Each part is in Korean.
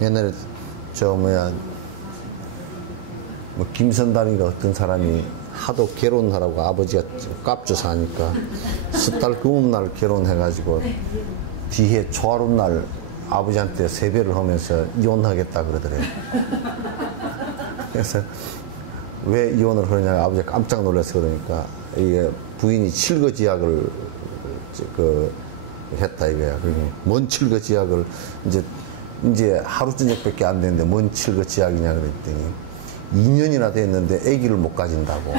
옛날에 저 뭐야 뭐 김선달인가 어떤 사람이 하도 결혼하라고 아버지가 깝줘서 하니까 숫달 금음날 결혼해가지고 뒤에 초하룻날 아버지한테 세배를 하면서 이혼하겠다 그러더래요. 그래서 왜 이혼을 하느냐 아버지가 깜짝 놀라서 그러니까 이게 부인이 칠거지약을 했다 이거야. 그러니 뭔 칠거지약을 이제 하루 저녁밖에 안 됐는데 뭔 칠거지약이냐 그랬더니 2년이나 됐는데 아기를 못 가진다고.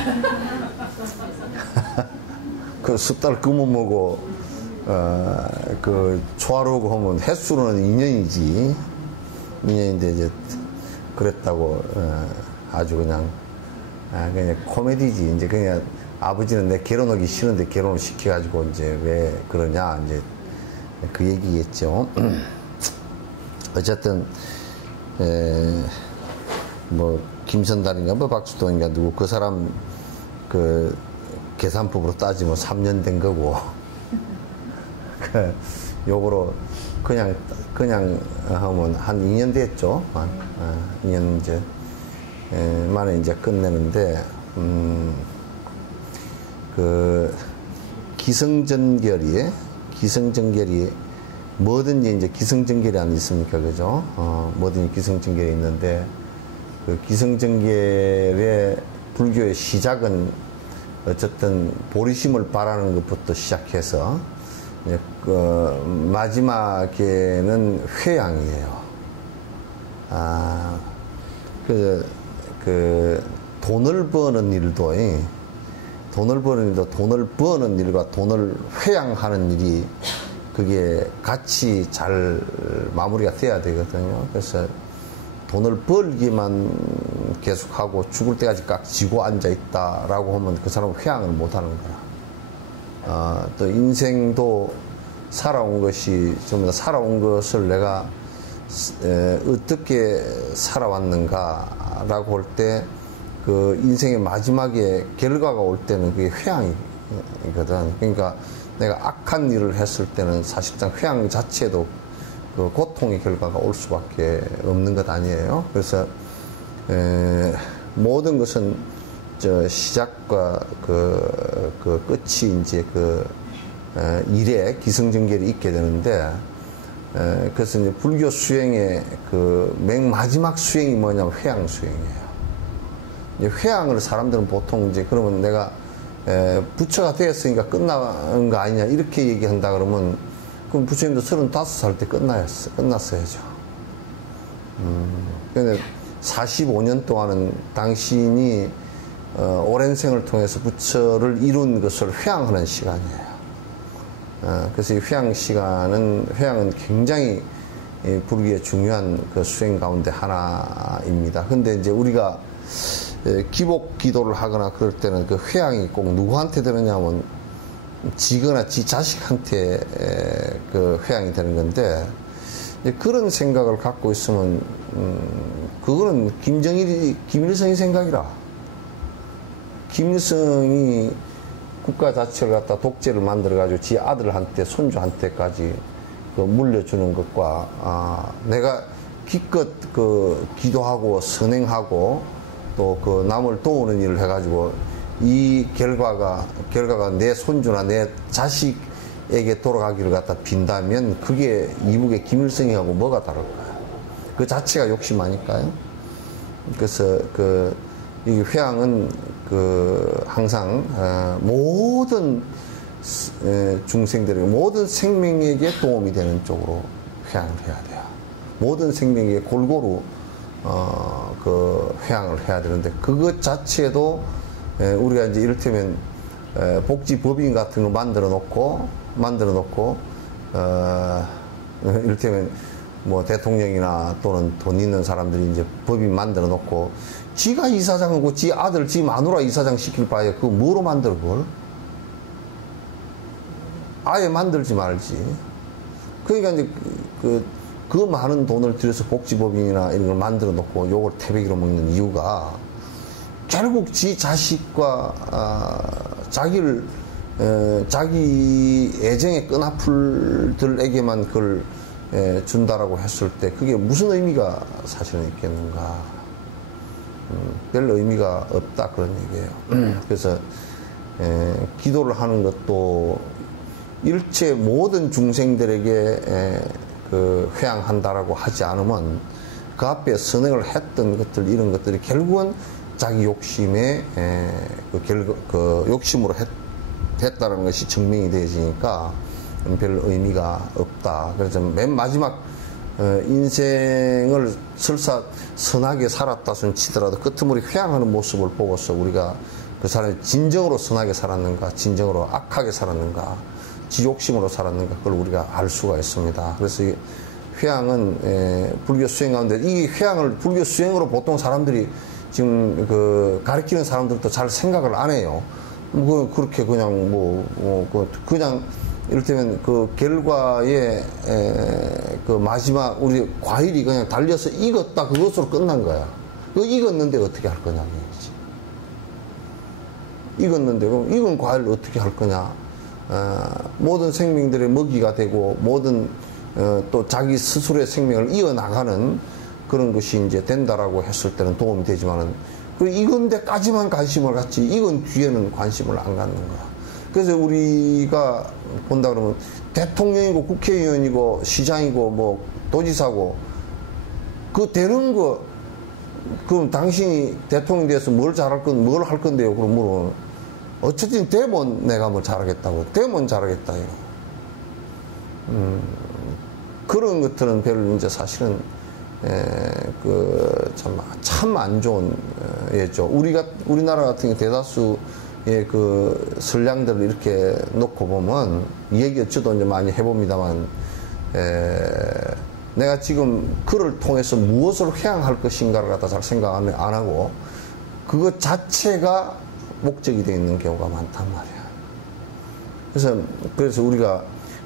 그 숫달 금음하고 그 초하루고 하면 횟수로는 2년이지. 2년인데 이제 그랬다고 아주 그냥 코미디지. 이제 그냥 아버지는 내 결혼하기 싫은데 결혼을 시켜가지고 이제 왜 그러냐 이제 그 얘기겠죠. 어쨌든 뭐 김선달인가 뭐 박수동인가 누구 그 사람 그 계산법으로 따지면 3년 된 거고 요거로 그냥 하면 한 2년 됐죠. 2년 이제 만에 이제 끝내는데 그 기승전결이 뭐든지 이제 기승전결이 안 있습니까, 그죠? 뭐든지 기승전결이 있는데 그 기승전결의 불교의 시작은 어쨌든 보리심을 바라는 것부터 시작해서 그 마지막에는 회양이에요. 그 돈을 버는 일도 돈을 버는 일과 돈을 회양하는 일이 그게 같이 잘 마무리가 돼야 되거든요. 그래서 돈을 벌기만 계속하고 죽을 때까지 깍 쥐고 앉아있다라고 하면 그 사람은 회양을 못하는 거라. 또 인생도 살아온 것이 전부 다 살아온 것을 내가 어떻게 살아왔는가라고 할 때 그 인생의 마지막에 결과가 올 때는 그게 회양이거든. 그러니까 내가 악한 일을 했을 때는 사실상 회양 자체도 그 고통의 결과가 올 수밖에 없는 것 아니에요. 그래서 모든 것은 저 시작과 그 끝이 이제 그 일에 기승전결이 있게 되는데 그래서 이제 불교 수행의 그 맨 마지막 수행이 뭐냐면 회양 수행이에요. 이제 회양을 사람들은 보통 이제 그러면 내가 부처가 되었으니까 끝난 거 아니냐 이렇게 얘기한다 그러면 그럼 부처님도 35살 때 끝났어야죠. 근데 45년 동안은 당신이 오랜 생을 통해서 부처를 이룬 것을 회양하는 시간이에요. 그래서 이 회양은 굉장히 불교의 중요한 그 수행 가운데 하나입니다. 근데 이제 우리가 기복 기도를 하거나 그럴 때는 그 회양이 꼭 누구한테 되느냐면 지거나 지 자식한테 그 회양이 되는 건데 그런 생각을 갖고 있으면 그거는 김일성이 생각이라. 김일성이 국가 자체를 갖다 독재를 만들어가지고 지 아들한테 손주한테까지 그 물려주는 것과 내가 기껏 그 기도하고 선행하고 또 그 남을 도우는 일을 해가지고 이 결과가 내 손주나 내 자식에게 돌아가기를 갖다 빈다면 그게 이북의 김일성이하고 뭐가 다를까요? 그 자체가 욕심 아닐까요? 그래서 이 회양은 항상 모든 중생들에게 모든 생명에게 도움이 되는 쪽으로 회양을 해야 돼요. 모든 생명에게 골고루 회양을 해야 되는데 그것 자체도 우리가 이제 이를테면 복지법인 같은 거 만들어 놓고 이를테면 뭐 대통령이나 또는 돈 있는 사람들이 이제 법인 만들어 놓고 지가 이사장하고 지 아들 지 마누라 이사장 시킬 바에 그거 뭐로 만들어 그걸? 아예 만들지 말지. 그러니까 이제 그 많은 돈을 들여서 복지법인이나 이런 걸 만들어 놓고 요걸 태백이로 먹는 이유가 결국 지 자식과 자기 애정의 끈아풀들에게만 그걸 준다라고 했을 때 그게 무슨 의미가 사실은 있겠는가? 별 의미가 없다 그런 얘기예요. 그래서 기도를 하는 것도 일체 모든 중생들에게 그 회항한다라고 하지 않으면 그 앞에 선행을 했던 것들 이런 것들이 결국은 자기 욕심에 그 욕심으로 했다는 것이 증명이 되어지니까 별 의미가 없다. 그래서 맨 마지막 인생을 설사 선하게 살았다 손 치더라도 끄트머리 회항하는 모습을 보고서 우리가 그 사람이 진정으로 선하게 살았는가, 진정으로 악하게 살았는가, 지 욕심으로 살았는가, 그걸 우리가 알 수가 있습니다. 그래서 이 회항은 불교 수행 가운데 이 회항을 불교 수행으로 보통 사람들이 지금 그 가르치는 사람들도 잘 생각을 안 해요. 그렇게 그냥 그냥 이를테면 그 결과에 그 마지막 우리 과일이 그냥 달려서 익었다 그것으로 끝난 거야. 그 익었는데 어떻게 할 거냐 이거지. 익었는데 그럼 익은 과일을 어떻게 할 거냐. 모든 생명들의 먹이가 되고 모든 또 자기 스스로의 생명을 이어나가는 그런 것이 이제 된다라고 했을 때는 도움이 되지만은 그 익은 데까지만 관심을 갖지 익은 뒤에는 관심을 안 갖는 거야. 그래서 우리가 본다 그러면 대통령이고 국회의원이고 시장이고 뭐 도지사고 그 되는 거 그럼 당신이 대통령이 돼서 뭘 잘할 건 뭘 할 건데요? 그럼 물어 어쨌든 되면 내가 뭘 잘하겠다고 되면 잘하겠다요. 그런 것들은 별로 이제 사실은 그 참 안 좋은 예죠. 우리나라 같은 경우 대다수의 그 선량들을 이렇게 놓고 보면 얘기 저도 이제 많이 해봅니다만 내가 지금 그를 통해서 무엇을 회항할 것인가를 갖다 잘 생각 안 하고 그것 자체가 목적이 되어 있는 경우가 많단 말이야. 그래서 우리가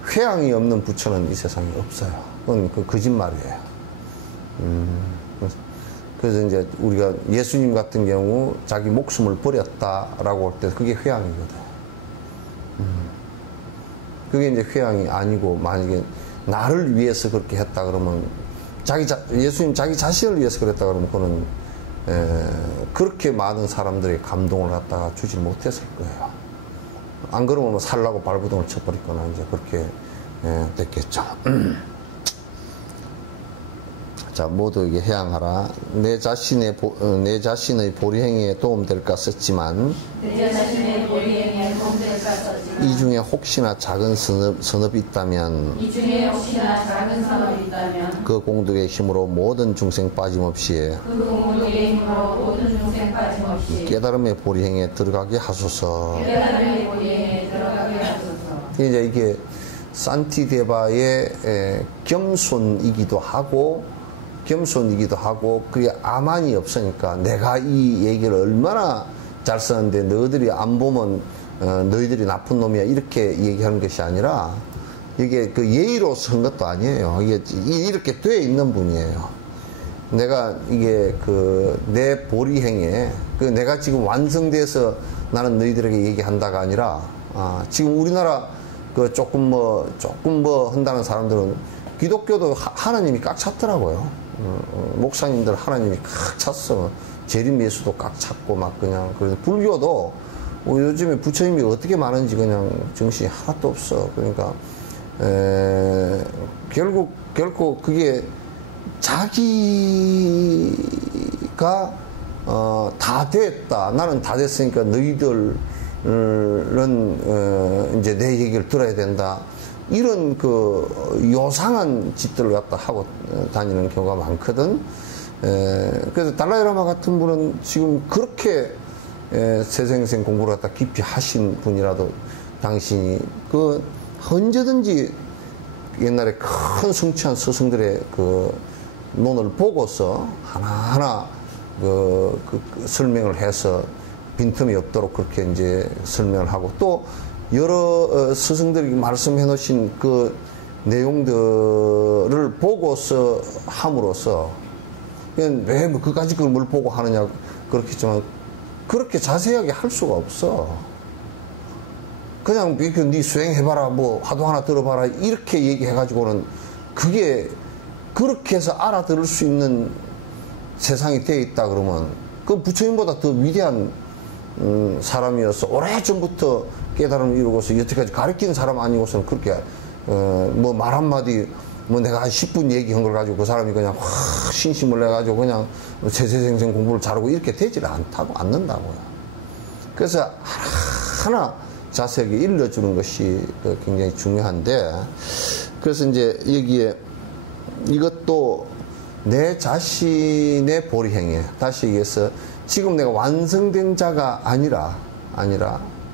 회항이 없는 부처는 이 세상에 없어요. 그건 그 거짓말이에요. 그래서 이제 우리가 예수님 같은 경우 자기 목숨을 버렸다라고 할 때 그게 회항이거든. 그게 이제 회항이 아니고 만약에 나를 위해서 그렇게 했다 그러면 예수님 자기 자신을 위해서 그랬다 그러면 그거는 그렇게 많은 사람들의 감동을 갖다가 주지 못했을 거예요. 안 그러면 뭐 살라고 발버둥을 쳐버리거나 이제 그렇게 됐겠죠. 자, 모두에게 회항하라. 내 자신의 보리행위에 도움될까 썼지만 이 중에 혹시나 작은 선업이 있다면 그 공덕의 힘으로 모든 중생 빠짐없이 깨달음의 보리행위에 들어가게 하소서. 이제 이게 산티데바의 겸손이기도 하고 그게 아만이 없으니까 내가 이 얘기를 얼마나 잘 썼는데 너희들이 안 보면 너희들이 나쁜 놈이야 이렇게 얘기하는 것이 아니라 이게 그 예의로서 한 것도 아니에요. 이게 이렇게 돼 있는 분이에요. 내가 이게 그 내 보리행에 그 내가 지금 완성돼서 나는 너희들에게 얘기한다가 아니라 지금 우리나라 그 조금 뭐 한다는 사람들은 기독교도 하나님이 꽉 찼더라고요. 목사님들 하나님이 꽉 찼어. 재림 예수도 꽉 찼고 막 그냥. 그래서 불교도 요즘에 부처님이 어떻게 많은지 그냥 정신이 하나도 없어. 그러니까 결코 그게 자기가 다 됐다. 나는 다 됐으니까 너희들은 이제 내 얘기를 들어야 된다. 이런 그 요상한 짓들을 갖다 하고 다니는 경우가 많거든. 그래서 달라이라마 같은 분은 지금 그렇게 세생생 공부를 갖다 깊이 하신 분이라도 당신이 그 언제든지 옛날에 큰 성취한 스승들의 그 논을 보고서 하나하나 그 설명을 해서 빈틈이 없도록 그렇게 이제 설명을 하고 또 여러 스승들이 말씀해 놓으신 그 내용들을 보고서 함으로써 왜 뭐 그까지 그걸 뭘 보고 하느냐 그렇겠지만 그렇게 자세하게 할 수가 없어. 그냥 네 수행해봐라 뭐 화두 하나 들어봐라 이렇게 얘기해가지고는 그게 그렇게 해서 알아들을 수 있는 세상이 되어 있다 그러면 그 부처님보다 더 위대한 사람이어서 오래전부터 깨달음을 이루고서 여태까지 가르치는 사람 아니고서는 그렇게 뭐 말 한마디 뭐 내가 한 10분 얘기한 걸 가지고 그 사람이 그냥 확 신심을 내가지고 그냥 세세생생 공부를 잘하고 이렇게 되지를 않는다고요. 그래서 하나 자세하게 일러주는 것이 굉장히 중요한데, 그래서 이제 여기에 이것도 내 자신의 보리행위에, 다시 얘기해서 지금 내가 완성된 자가 아니라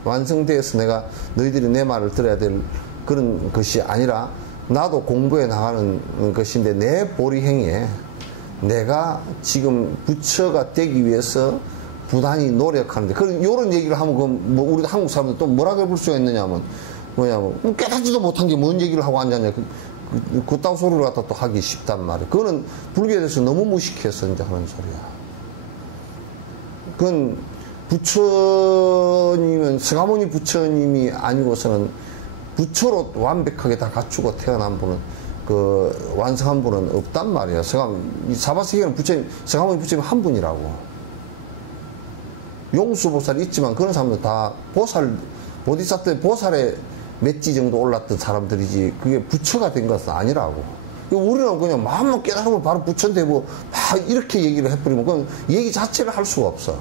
완성돼서 내가 너희들이 내 말을 들어야 될 그런 것이 아니라 나도 공부해 나가는 것인데, 내 보리행위에 내가 지금 부처가 되기 위해서 부단히 노력하는데, 이런 얘기를 하면 뭐 우리 한국 사람들 또 뭐라고 볼 수가 있느냐면 뭐냐면 깨닫지도 못한 게 뭔 얘기를 하고 앉았냐, 그따구 소리를 갖다 또 하기 쉽단 말이에요. 그거는 불교에 대해서 너무 무식해서 이제 하는 소리야. 그건 부처님은 서가모니 부처님이 아니고서는 부처로 완벽하게 다 갖추고 태어난 분은, 그 완성한 분은 없단 말이에요. 이 사바세계는 부처님, 서가모니 부처님 한 분이라고. 용수보살이 있지만 그런 사람들 다 보디사트의 보살의 맷지 정도 올랐던 사람들이지 그게 부처가 된 것은 아니라고. 우리는 그냥 마음만 깨달으면 바로 부처인데 뭐 막 이렇게 얘기를 해버리면 그건 얘기 자체를 할 수가 없어.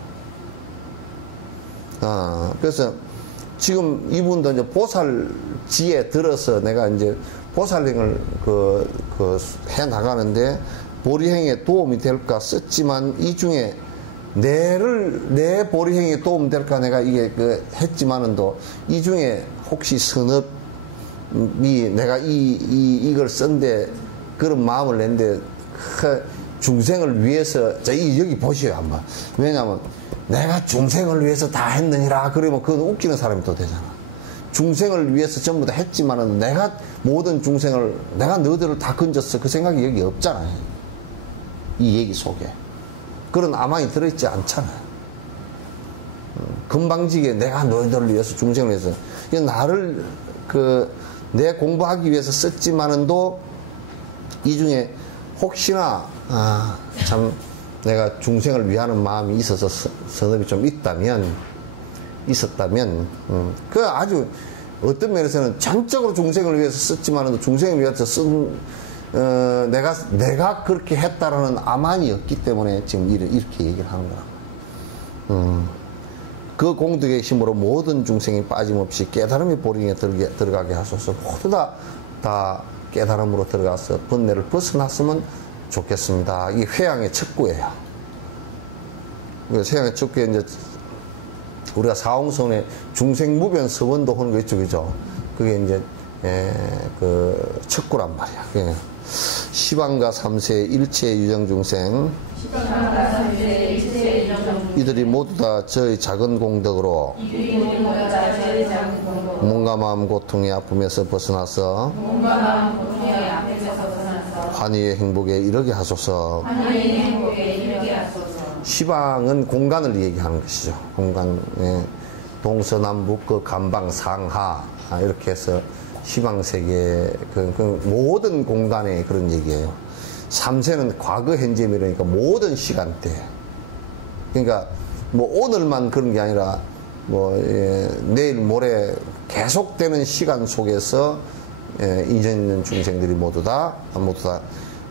그래서 지금 이분도 이제 보살지에 들어서 내가 이제 보살행을 해 나가는데 보리행에 도움이 될까 썼지만, 이 중에 내 보리행에 도움 될까 내가 이게 했지만은도 이 중에 혹시 선업이 내가 이걸 쓴데 그런 마음을 낸데 중생을 위해서, 여기 보시오 한번. 왜냐면 내가 중생을 위해서 다 했느니라 그러면 그건 웃기는 사람이 또 되잖아. 중생을 위해서 전부 다 했지만은 내가 모든 중생을, 내가 너희들을 다 건졌어, 그 생각이 여기 없잖아요. 이 얘기 속에 그런 아망이 들어있지 않잖아요. 금방지게 내가 너희들을 위해서, 중생을 위해서, 나를 내 공부하기 위해서 썼지만은도 이 중에 혹시나 참 내가 중생을 위하는 마음이 있어서 선업이 좀 있었다면 그 아주 어떤 면에서는 전적으로 중생을 위해서 썼지만은 중생을 위해서 쓴 내가 그렇게 했다라는 아만이 없기 때문에 지금 이렇게 얘기를 하는 거라고. 그 공덕의 힘으로 모든 중생이 빠짐없이 깨달음의 보리에 들어가게 하소서. 모두 다 깨달음으로 들어가서 번뇌를 벗어났으면 좋겠습니다. 이게 회양의 척구예요. 회양의 척구에 이제 우리가 사홍선에 중생무변 서원도 하는 거 있죠, 그죠? 그게 이제 그 척구란 말이야. 시방가 3세 일체 유정중생, 이들이 모두 다 저의 작은 공덕으로 몸과 마음 고통의 아픔에서 벗어나서 환희의 행복에 이르게 하소서. 시방은 공간을 얘기하는 것이죠. 공간, 동서남북 그 간방 상하 이렇게 해서 시방세계 그 모든 공간의 그런 얘기예요. 3세는 과거 현재 미래니까 모든 시간대. 그러니까 뭐 오늘만 그런 게 아니라 뭐 내일 모레 계속되는 시간 속에서 인연 있는 중생들이 모두 다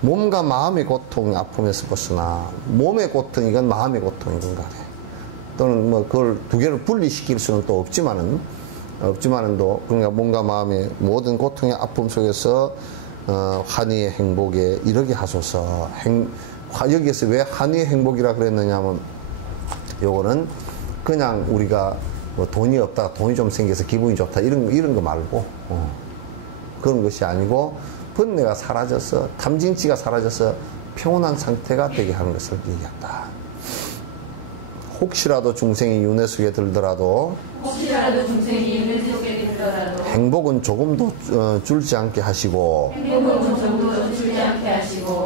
몸과 마음의 고통, 아픔에서 벗어나, 몸의 고통이건 마음의 고통이건 간에, 또는 뭐 그걸 두 개를 분리시킬 수는 또 없지만은도, 그러니까 몸과 마음의 모든 고통의 아픔 속에서 환희의 행복에 이르게 하소서. 여기에서 왜 환희의 행복이라 그랬느냐 하면, 요거는 그냥 우리가 뭐 돈이 없다가 돈이 좀 생겨서 기분이 좋다 이런 거 말고, 그런 것이 아니고 번뇌가 사라져서, 탐진치가 사라져서 평온한 상태가 되게 하는 것을 얘기한다. 혹시라도 중생이 윤회 속에 들더라도 행복은 조금도 줄지 않게 하시고,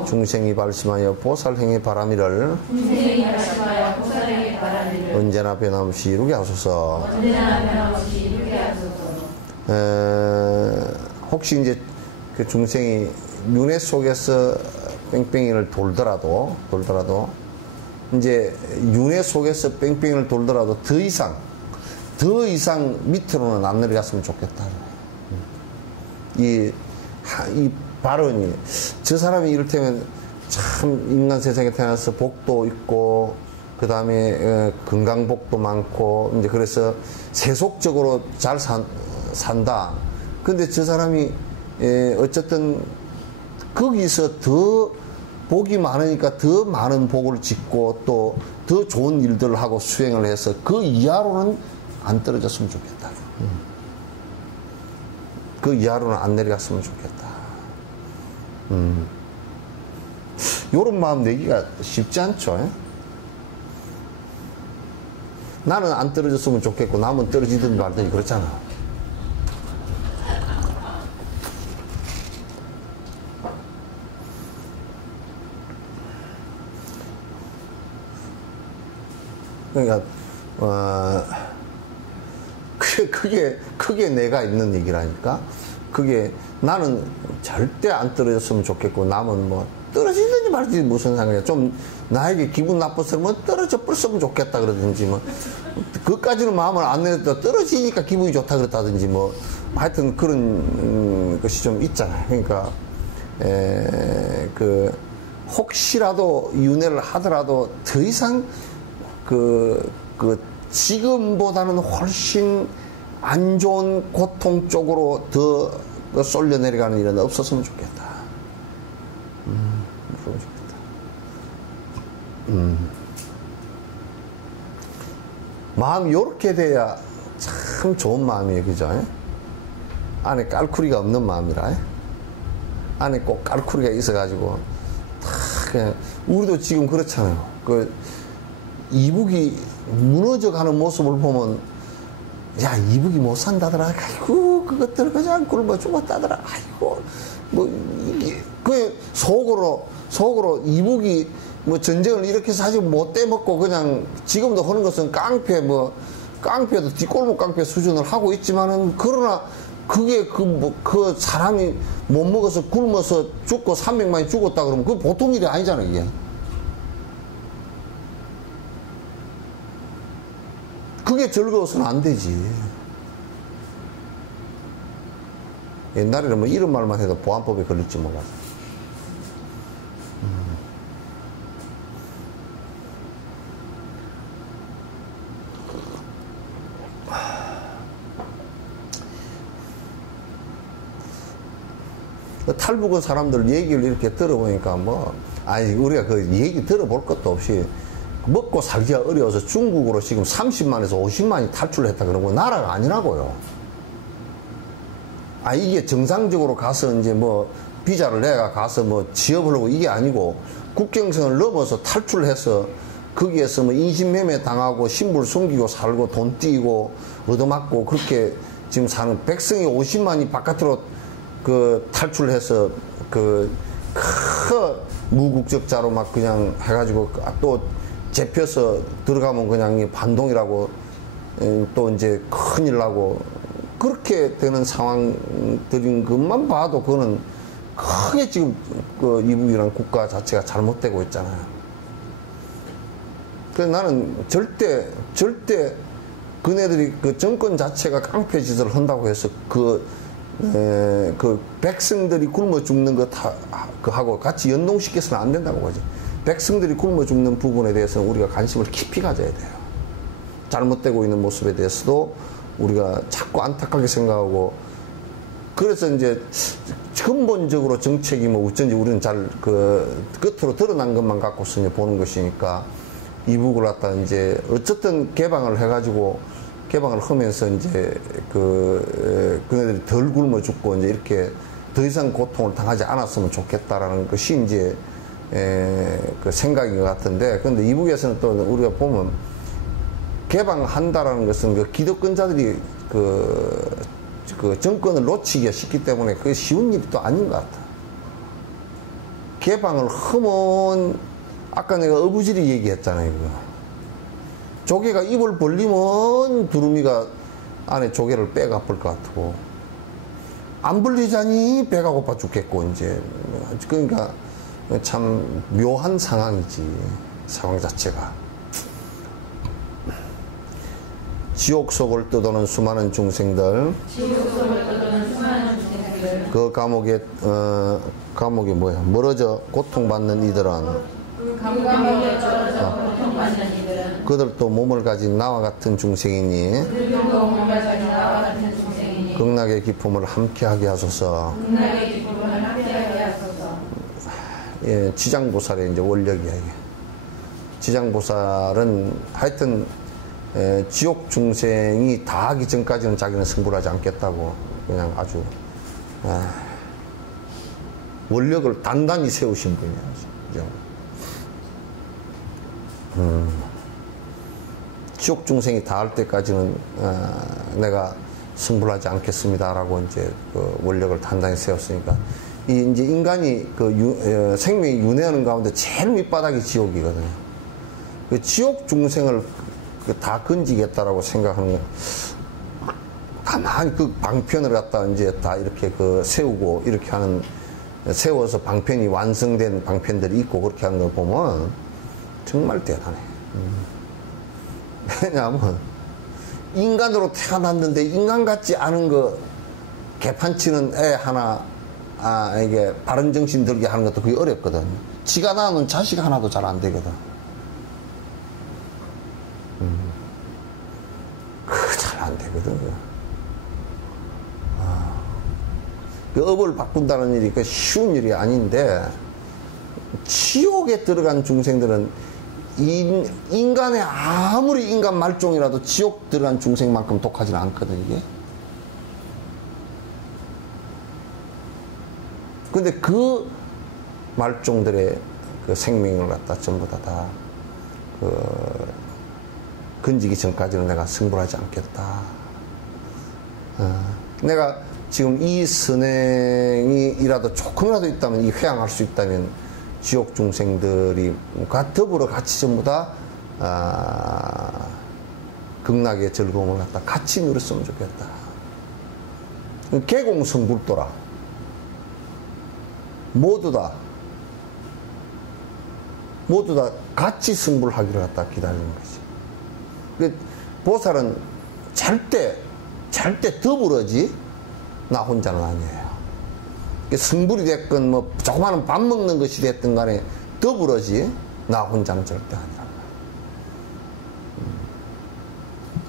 중생이 발심하여 보살행의 바람이를 언제나 변함없이 이루게 하소서. 혹시 이제 그 중생이 윤회 속에서 뺑뺑이를 돌더라도 이제 윤회 속에서 뺑뺑이를 돌더라도 더 이상 밑으로는 안 내려갔으면 좋겠다. 이 발언이, 저 사람이 이를테면 참 인간 세상에 태어나서 복도 있고 그 다음에 건강복도 많고 이제 그래서 세속적으로 잘 산다. 근데 저 사람이 어쨌든 거기서 더 복이 많으니까 더 많은 복을 짓고 또 더 좋은 일들을 하고 수행을 해서 그 이하로는 안 떨어졌으면 좋겠다. 그 이하로는 안 내려갔으면 좋겠다. 요런 마음 내기가 쉽지 않죠. 나는 안 떨어졌으면 좋겠고 남은 떨어지든 말든 그렇잖아. 그러니까 그게 내가 있는 얘기라니까. 그게 나는 절대 안 떨어졌으면 좋겠고 남은 뭐 떨어지든지 말든지 무슨 상관이야. 좀 나에게 기분 나빴으면 떨어져 버렸으면 좋겠다 그러든지 뭐 그까지는 마음을 안 내렸다 떨어지니까 기분이 좋다 그랬다든지 뭐 하여튼 그런 것이 좀 있잖아요. 그러니까 혹시라도 윤회를 하더라도 더 이상 지금보다는 훨씬 안 좋은 고통 쪽으로 더 쏠려 내려가는 일은 없었으면 좋겠다. 없었으면 좋겠다. 마음이 요렇게 돼야 참 좋은 마음이에요. 그죠? 안에 깔쿠리가 없는 마음이라. 안에 꼭 깔쿠리가 있어가지고, 그냥, 우리도 지금 그렇잖아요. 이북이 무너져가는 모습을 보면, 야, 이북이 못 산다더라. 아이고, 그것들 그냥 굶어 죽었다더라. 아이고, 뭐, 이게, 속으로 이북이 뭐 전쟁을 이렇게 사실 못 떼먹고 그냥 지금도 하는 것은 깡패도 뒷골목 깡패 수준을 하고 있지만은, 그러나 그게 그 사람이 못 먹어서 굶어서 죽고 300만이 죽었다 그러면 그 보통 일이 아니잖아요, 이게. 그게 즐거워서는 안 되지. 옛날에는 뭐 이런 말만 해도 보안법에 걸릴지 몰라서. 탈북한 사람들 얘기를 이렇게 들어보니까 우리가 그 얘기 들어볼 것도 없이 먹고 살기가 어려워서 중국으로 지금 30만에서 50만이 탈출했다 그러고 나라가 아니라고요. 이게 정상적으로 가서 이제 비자를 내가 가서 취업을 하고 이게 아니고 국경선을 넘어서 탈출해서 거기에서 인신매매 당하고 신분 숨기고 살고 돈 띄고 얻어맞고 그렇게 지금 사는 백성이 50만이 바깥으로 탈출해서 무국적자로 막 그냥 해가지고 또 잡혀서 들어가면 그냥 반동이라고 또 이제 큰일 나고 그렇게 되는 상황들인 것만 봐도 그거는 크게 지금 이북이라는 국가 자체가 잘못되고 있잖아요. 그래서 나는 절대 그네들이 정권 자체가 깡패 짓을 한다고 해서 백성들이 굶어 죽는 것 하고 같이 연동시켜서는 안 된다고 보지. 백성들이 굶어 죽는 부분에 대해서는 우리가 관심을 깊이 가져야 돼요. 잘못되고 있는 모습에 대해서도 우리가 자꾸 안타깝게 생각하고, 그래서 이제 근본적으로 정책이 어쩐지 우리는 잘 끝으로 드러난 것만 갖고서 이제 보는 것이니까, 이북을 갖다 이제 어쨌든 개방을 해가지고 개방을 하면서 이제 그네들이 덜 굶어 죽고 이제 이렇게 더 이상 고통을 당하지 않았으면 좋겠다라는 것이 이제 그 생각인 것 같은데, 근데 이북에서는 또 우리가 보면 개방한다라는 것은 기득권자들이 정권을 놓치기가 쉽기 때문에 그게 쉬운 일이 또 아닌 것 같아. 개방을 하면 아까 내가 어부지리 얘기했잖아요. 조개가 입을 벌리면 두루미가 안에 조개를 빼가 볼 것 같고, 안 벌리자니 배가 고파 죽겠고, 이제 그러니까 참 묘한 상황이지, 상황 자체가. 지옥 속을 떠도는 수많은 중생들, 그 감옥에 뭐야, 멀어져 고통받는 이들은, 그들도 몸을 가진 나와 같은 중생이니 극락의 기쁨을 함께하게 하소서. 예, 지장보살의 이제 원력이야, 이게. 지장보살은 하여튼 지옥 중생이 다 하기 전까지는 자기는 승부하지 않겠다고 그냥 아주 원력을 단단히 세우신 분이야. 지옥 중생이 다 할 때까지는 내가 승부하지 않겠습니다라고 이제 그 원력을 단단히 세웠으니까 이 이제 인간이 그 생명이 윤회하는 가운데 제일 밑바닥이 지옥이거든요. 그 지옥 중생을 다 건지겠다라고 생각하는 거, 가만히 그 방편을 갖다 이제 다 이렇게 그 세우고 이렇게 하는, 세워서 방편이 완성된 방편들이 있고 그렇게 하는 걸 보면 정말 대단해. 왜냐하면 인간으로 태어났는데 인간 같지 않은 거 개판치는 애 하나 이게 바른 정신 들게 하는 것도 그게 어렵거든. 지가 낳은 자식 하나도 잘 안 되거든. 잘 안 되거든. 그 업을 바꾼다는 일이 그 쉬운 일이 아닌데, 지옥에 들어간 중생들은 인간의 아무리 인간 말종이라도 지옥 들어간 중생만큼 독하지는 않거든, 이게. 근데 그 말종들의 그 생명을 갖다 전부 다 건지기 전까지는 내가 승부하지 않겠다. 내가 지금 이 선행이라도 조금이라도 있다면, 이 회항할 수 있다면 지옥 중생들이 더불어 같이 전부 다 극락의 즐거움을 갖다 같이 누렸으면 좋겠다. 개공성불도라. 모두 다 같이 승불하기를 갖다 기다리는 거지. 보살은 절대 더불어지 나 혼자는 아니에요. 승불이 됐건 뭐 조그마한 밥 먹는 것이 됐든 간에 더불어지 나 혼자는 절대 아니란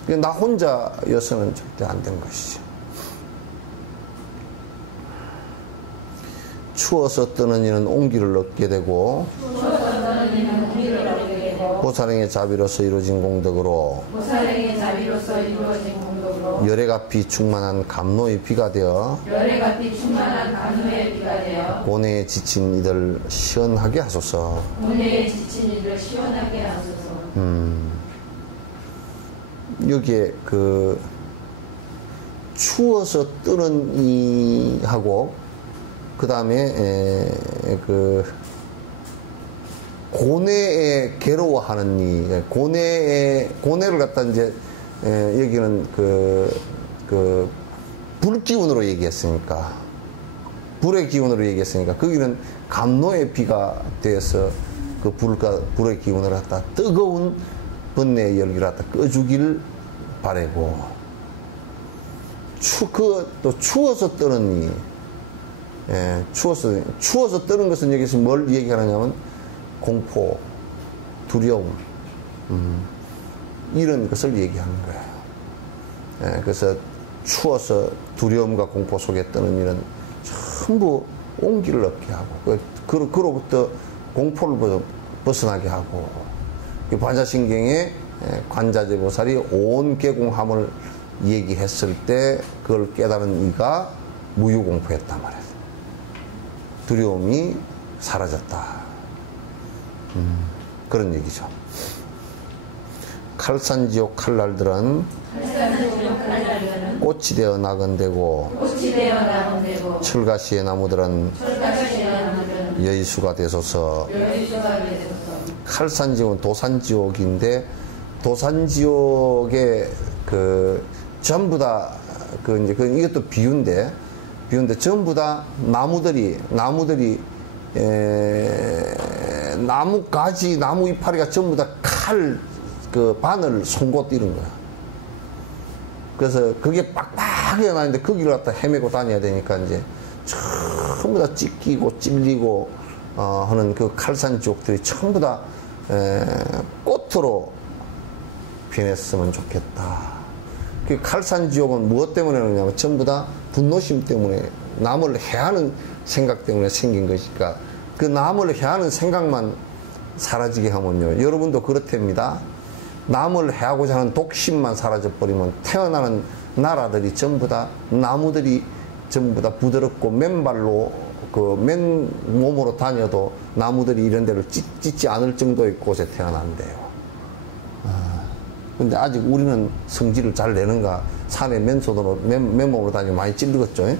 말이에요. 나 혼자여서는 절대 안 된 것이지. 추워서 뜨는 이는 온기를 얻게 되고 보살행의 자비로서 이루어진 공덕으로 열애가피 충만한 감노의 비가 되어 고뇌에 지친 이들 시원하게 하소서. 여기에 그 추워서 뜨는 이하고 그 다음에 그 고뇌에 괴로워하는 이, 고뇌를 갖다 이제 여기는 그 불기운으로 얘기했으니까, 불의 기운으로 얘기했으니까, 거기는 감노의 비가 되어서 그 불의 기운을 갖다 뜨거운 번뇌의 열기를 갖다 꺼주길 바라고, 또 추워서 뜨는 이, 추워서 뜨는 것은 여기서 뭘 얘기하느냐면 공포, 두려움, 이런 것을 얘기하는 거예요. 그래서 추워서 두려움과 공포 속에 뜨는 일은 전부 온기를 얻게 하고, 그로부터 공포를 벗어나게 하고, 반자신경에 관자재 보살이 온 개공함을 얘기했을 때 그걸 깨달은 이가 무유공포였단 말이에요. 두려움이 사라졌다. 그런 얘기죠. 칼산지옥 칼날들은 꽃이 되어 나건대고 철가시의 나무들은 여의수가 되소서. 칼산지옥은 도산지옥인데, 도산지옥에 전부 다 이것도 비유인데 전부 다 나무들이 나무 가지, 나무 이파리가 전부 다 그 바늘 송곳 이런 거야. 그래서 그게 빡빡하게 나는데 거기를 갖다 헤매고 다녀야 되니까 이제 전부 다 찢기고 찔리고 하는 그 칼산지옥들이 전부 다 꽃으로 변했으면 좋겠다. 그 칼산지옥은 무엇 때문에 그러냐면 전부 다 분노심 때문에 남을 해하는 생각 때문에 생긴 것이니까 그 남을 해하는 생각만 사라지게 하면요. 여러분도 그렇답니다. 남을 해하고자 하는 독심만 사라져버리면 태어나는 나라들이 전부 다 나무들이 전부 다 부드럽고 맨발로 그 맨몸으로 다녀도 나무들이 이런 데를 찢지 않을 정도의 곳에 태어난대요. 근데 아직 우리는 성질을 잘 내는가 산에 맨손으로 맨몸으로 다니고 많이 찔리겠죠.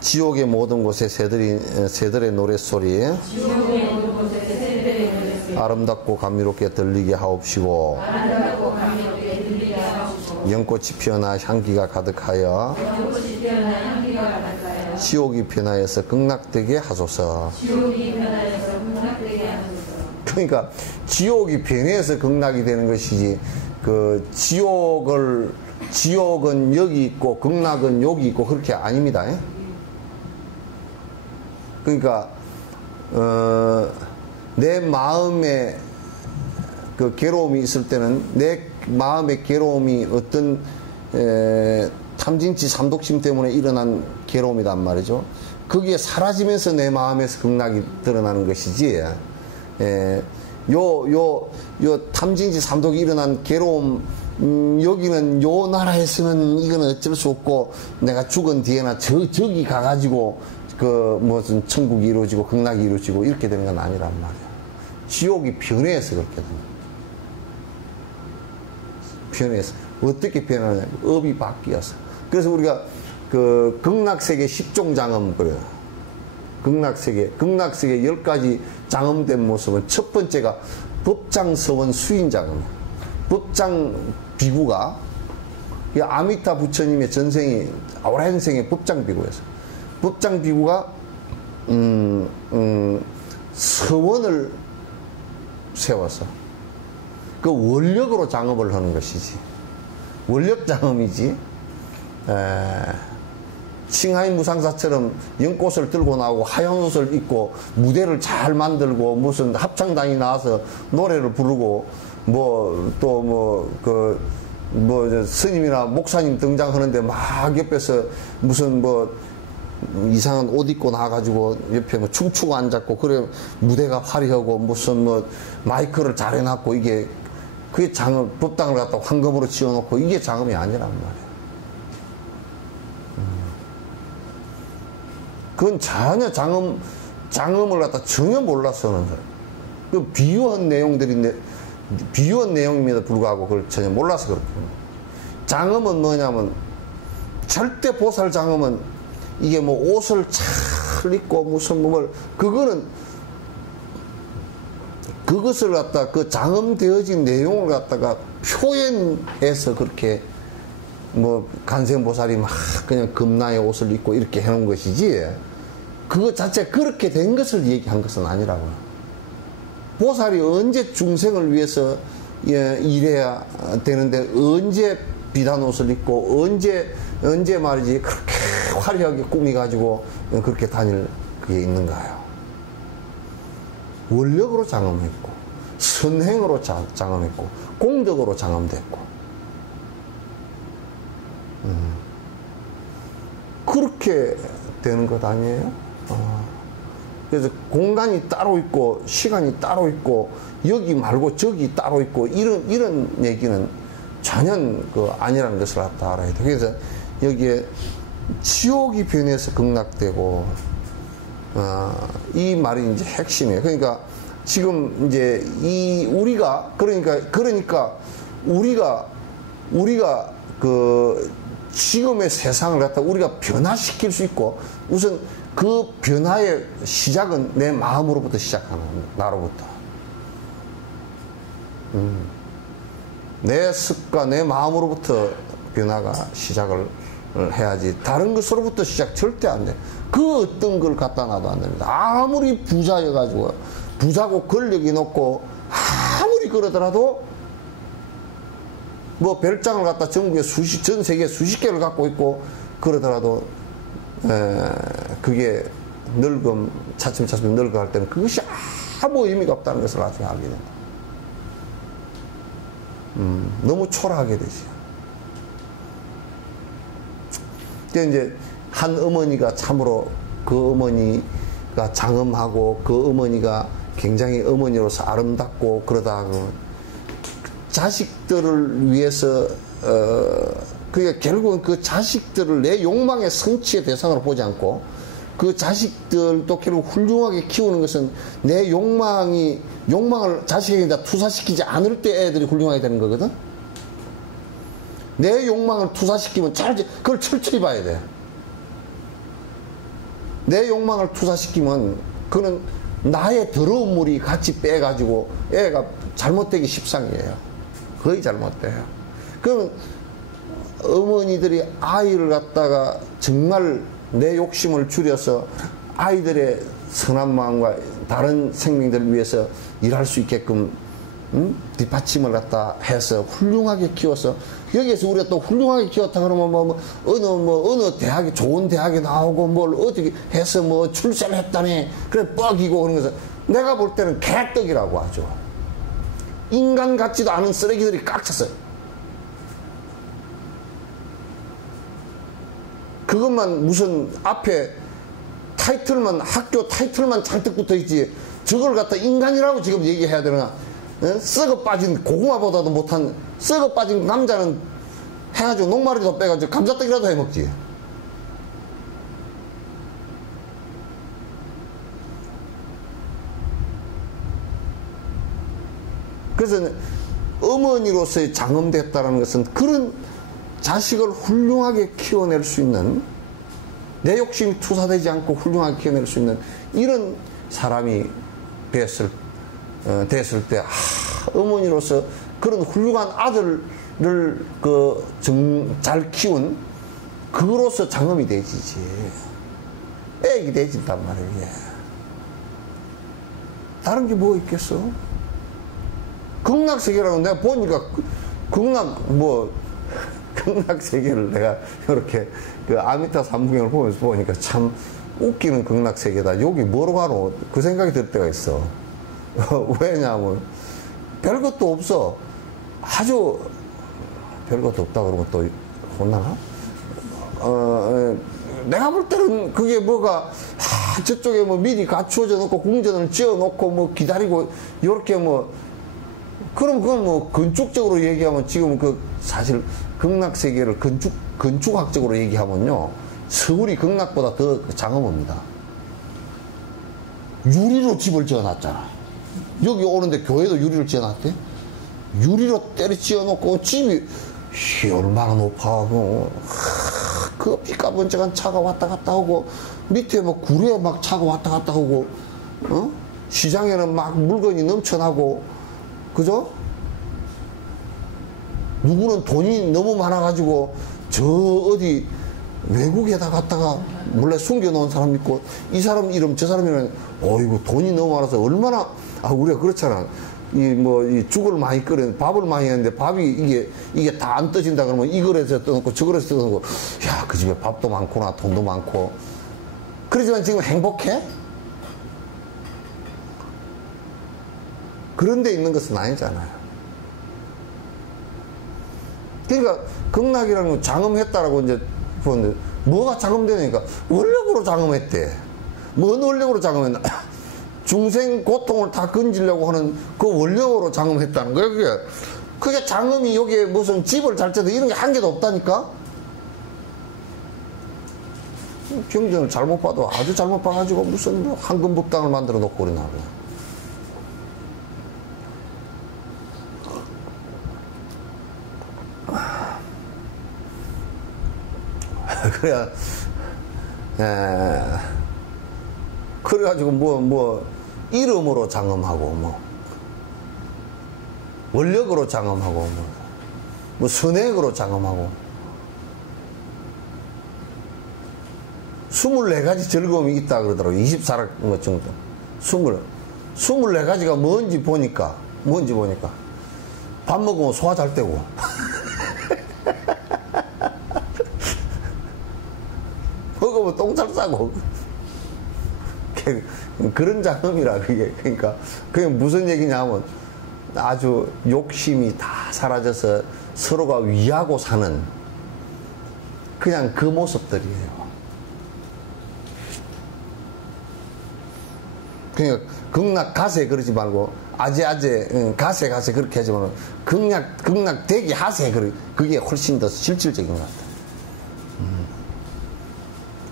지옥의 모든 곳에 새들의 노랫소리 아름답고 감미롭게 들리게 하옵시고 연꽃이 피어나 향기가 가득하여 지옥이 변하여서 극락되게 하소서. 그러니까 지옥이 변해서 극락이 되는 것이지 그 지옥은 여기 있고 극락은 여기 있고 그렇게 아닙니다. 그러니까 내 마음에 그 괴로움이 있을 때는 내 마음의 괴로움이 어떤 탐진치 삼독심 때문에 일어난 괴로움이란 말이죠. 그게 사라지면서 내 마음에서 극락이 드러나는 것이지. 요 탐진치 삼독이 일어난 괴로움, 여기는 요 나라에서는 이건 어쩔 수 없고 내가 죽은 뒤에나 저기 가가지고 그 무슨 천국이 이루어지고 극락이 이루어지고 이렇게 되는 건 아니란 말이야. 지옥이 변해서 그렇게 됩니다. 변해서. 어떻게 변하느냐. 업이 바뀌어서. 그래서 우리가 그 극락세계 10종 장엄 그래요. 극락세계 10가지 장엄된 모습은 첫 번째가 법장서원 수인 장엄. 법장 비구가 아미타 부처님의 전생이 오랜생의 법장 비구였어요. 법장 비구가 서원을 세워서 그 원력으로 장업을 하는 것이지. 원력 장엄이지. 칭하이 무상사처럼 연꽃을 들고 나오고 하얀 옷을 입고 무대를 잘 만들고 무슨 합창단이 나와서 노래를 부르고 스님이나 목사님 등장하는데 막 옆에서 무슨 이상한 옷 입고 나와가지고 옆에 춤추고 앉았고 그래 무대가 화려하고 무슨 마이크를 잘 해놨고 이게 그게 법당을 갖다 황금으로 지어놓고 이게 장엄이 아니란 말이야. 그건 전혀 장엄을 갖다 전혀 몰라서 하는 거예요. 그 비유한 내용임에도 불구하고 그걸 전혀 몰라서 그렇게 합니다. 장엄은 뭐냐면 절대 보살 장엄은 이게 옷을 잘 입고 무슨 그것을 갖다 그 장엄되어진 내용을 갖다가 표현해서 그렇게 간세음보살이 막 그냥 금나의 옷을 입고 이렇게 해놓은 것이지 그것 자체 그렇게 된 것을 얘기한 것은 아니라고요. 보살이 언제 중생을 위해서 일해야 되는데 언제 비단 옷을 입고 언제 말이지 그렇게 화려하게 꾸미가지고 그렇게 다닐 그게 있는가요? 원력으로 장엄했고 선행으로 장엄했고 공덕으로 장엄됐고 그렇게 되는 것 아니에요? 그래서 공간이 따로 있고 시간이 따로 있고 여기 말고 저기 따로 있고 이런 얘기는 전혀 아니라는 것을 다 알아야 돼. 그래서 여기에 지옥이 변해서 극락되고 이 말이 이제 핵심이에요. 그러니까 지금 이제 우리가 우리가 그 지금의 세상을 갖다 우리가 변화시킬 수 있고 우선 그 변화의 시작은 내 마음으로부터 시작하는 겁니다. 나로부터. 내 습관, 내 마음으로부터 변화가 시작을 해야지. 다른 것으로부터 시작 절대 안 돼. 그 어떤 걸 갖다 놔도 안 됩니다. 아무리 부자여가지고, 부자고 권력이 높고, 아무리 그러더라도, 뭐 별장을 갖다 전국에 전 세계 수십 개를 갖고 있고, 그러더라도, 그게 차츰차츰 늙어갈 때는 그것이 아무 의미가 없다는 것을 나중에 알게 된다. 너무 초라하게 되지. 그 이제 한 어머니가 참으로 그 어머니가 장엄하고 그 어머니가 굉장히 어머니로서 아름답고 그러다가 자식들을 위해서 그게 결국은 그 자식들을 내 욕망의 성취의 대상으로 보지 않고 그 자식들도 결국 훌륭하게 키우는 것은 내 욕망을 자식에게다 투사시키지 않을 때 애들이 훌륭하게 되는 거거든. 내 욕망을 투사시키면 그걸 철저히 봐야 돼. 내 욕망을 투사시키면 그는 나의 더러운 물이 같이 빼가지고 애가 잘못되기 십상이에요. 거의 잘못돼요. 그럼 어머니들이 아이를 갖다가 정말 내 욕심을 줄여서 아이들의 선한 마음과 다른 생명들을 위해서 일할 수 있게끔 뒷받침을 갖다 해서 훌륭하게 키워서 여기에서 우리가 또 훌륭하게 키웠다 그러면 어느 대학에 좋은 대학에 나오고 뭘 어떻게 해서 뭐 출세를 했다니 그래 뻑이고 그런 것은 내가 볼 때는 개떡이라고 하죠. 인간 같지도 않은 쓰레기들이 꽉 찼어요. 그것만 무슨 앞에 타이틀만 학교 타이틀만 잔뜩 붙어있지 저걸 갖다 인간이라고 지금 얘기해야 되나. 썩어 빠진 고구마보다도 못한 썩어 빠진 감자는 해가지고 녹말이라도 빼가지고 감자떡이라도 해먹지. 그래서 어머니로서의 장엄됐다는 것은 그런 자식을 훌륭하게 키워낼 수 있는 내 욕심이 투사되지 않고 훌륭하게 키워낼 수 있는 이런 사람이 됐을 때 어머니로서 그런 훌륭한 아들을 잘 키운 그로서 장엄이 되지지. 애기 되진단 말이에요. 다른 게 뭐 있겠어? 극락세계라고 내가 보니까 극락세계를 내가 이렇게 그 아미타 삼부경을 보면서 보니까 참 웃기는 극락세계다. 여기 뭐로 가노? 그 생각이 들 때가 있어. 왜냐하면 별것도 없어. 아주 별것도 없다 그러면 또 혼나나? 내가 볼 때는 그게 뭐가 저쪽에 뭐 미리 갖추어져 놓고 궁전을 지어 놓고 뭐 기다리고 요렇게 뭐 그럼 그건 뭐 건축적으로 얘기하면 지금 그 사실 극락세계를 건축학적으로 얘기하면요 서울이 극락보다 더 장엄합니다. 유리로 집을 지어놨잖아. 여기 오는데 교회도 유리를 지어놨대. 유리로 때려 지어놓고 집이 얼마나 높아. 그 삐까번쩍한 차가 왔다 갔다 하고 밑에 뭐 구리에 막 차가 왔다 갔다 하고 시장에는 막 물건이 넘쳐나고 그죠? 누구는 돈이 너무 많아가지고 저 어디 외국에다 갔다가 몰래 숨겨놓은 사람 있고 이 사람 이름 저 사람 이름 어이구 돈이 너무 많아서 얼마나 우리가 그렇잖아. 이 죽을 많이 끓여 밥을 많이 했는데 밥이 이게 다 안 떠진다 그러면 이 그릇에 떠놓고 저 그릇에 떠놓고 야 그 집에 밥도 많구나 돈도 많고 그러지만 지금 행복해? 그런 데 있는 것은 아니잖아요. 그러니까 극락이라는 건 장엄했다라고 이제 보는데 뭐가 장엄되니까 원력으로 장엄했대. 뭔 원력으로 장엄했나? 중생 고통을 다 건지려고 하는 그 원력으로 장엄했다는 거예요. 그게 장엄이 여기에 무슨 집을 잘 때도 이런 게 한 개도 없다니까? 경전을 잘못 봐도 아주 잘못 봐가지고 무슨 뭐 황금법당을 만들어 놓고 그러나. 그래야, 그래가지고 이름으로 장엄하고, 원력으로 장엄하고, 선액으로 장엄하고, 24가지 즐거움이 있다 그러더라고요. 24락 뭐 정도. 24가지가 뭔지 보니까 밥 먹으면 소화 잘 되고 먹으면 똥 잘 싸고 그런 작업이라 그게. 그러니까 그게 무슨 얘기냐면 아주 욕심이 다 사라져서 서로가 위하고 사는 그냥 그 모습들이에요. 그러니까 극락가세 그러지 말고 아재아재 가세 그렇게 하지 말고 극락대기 하세 그게 훨씬 더 실질적인 것 같아요.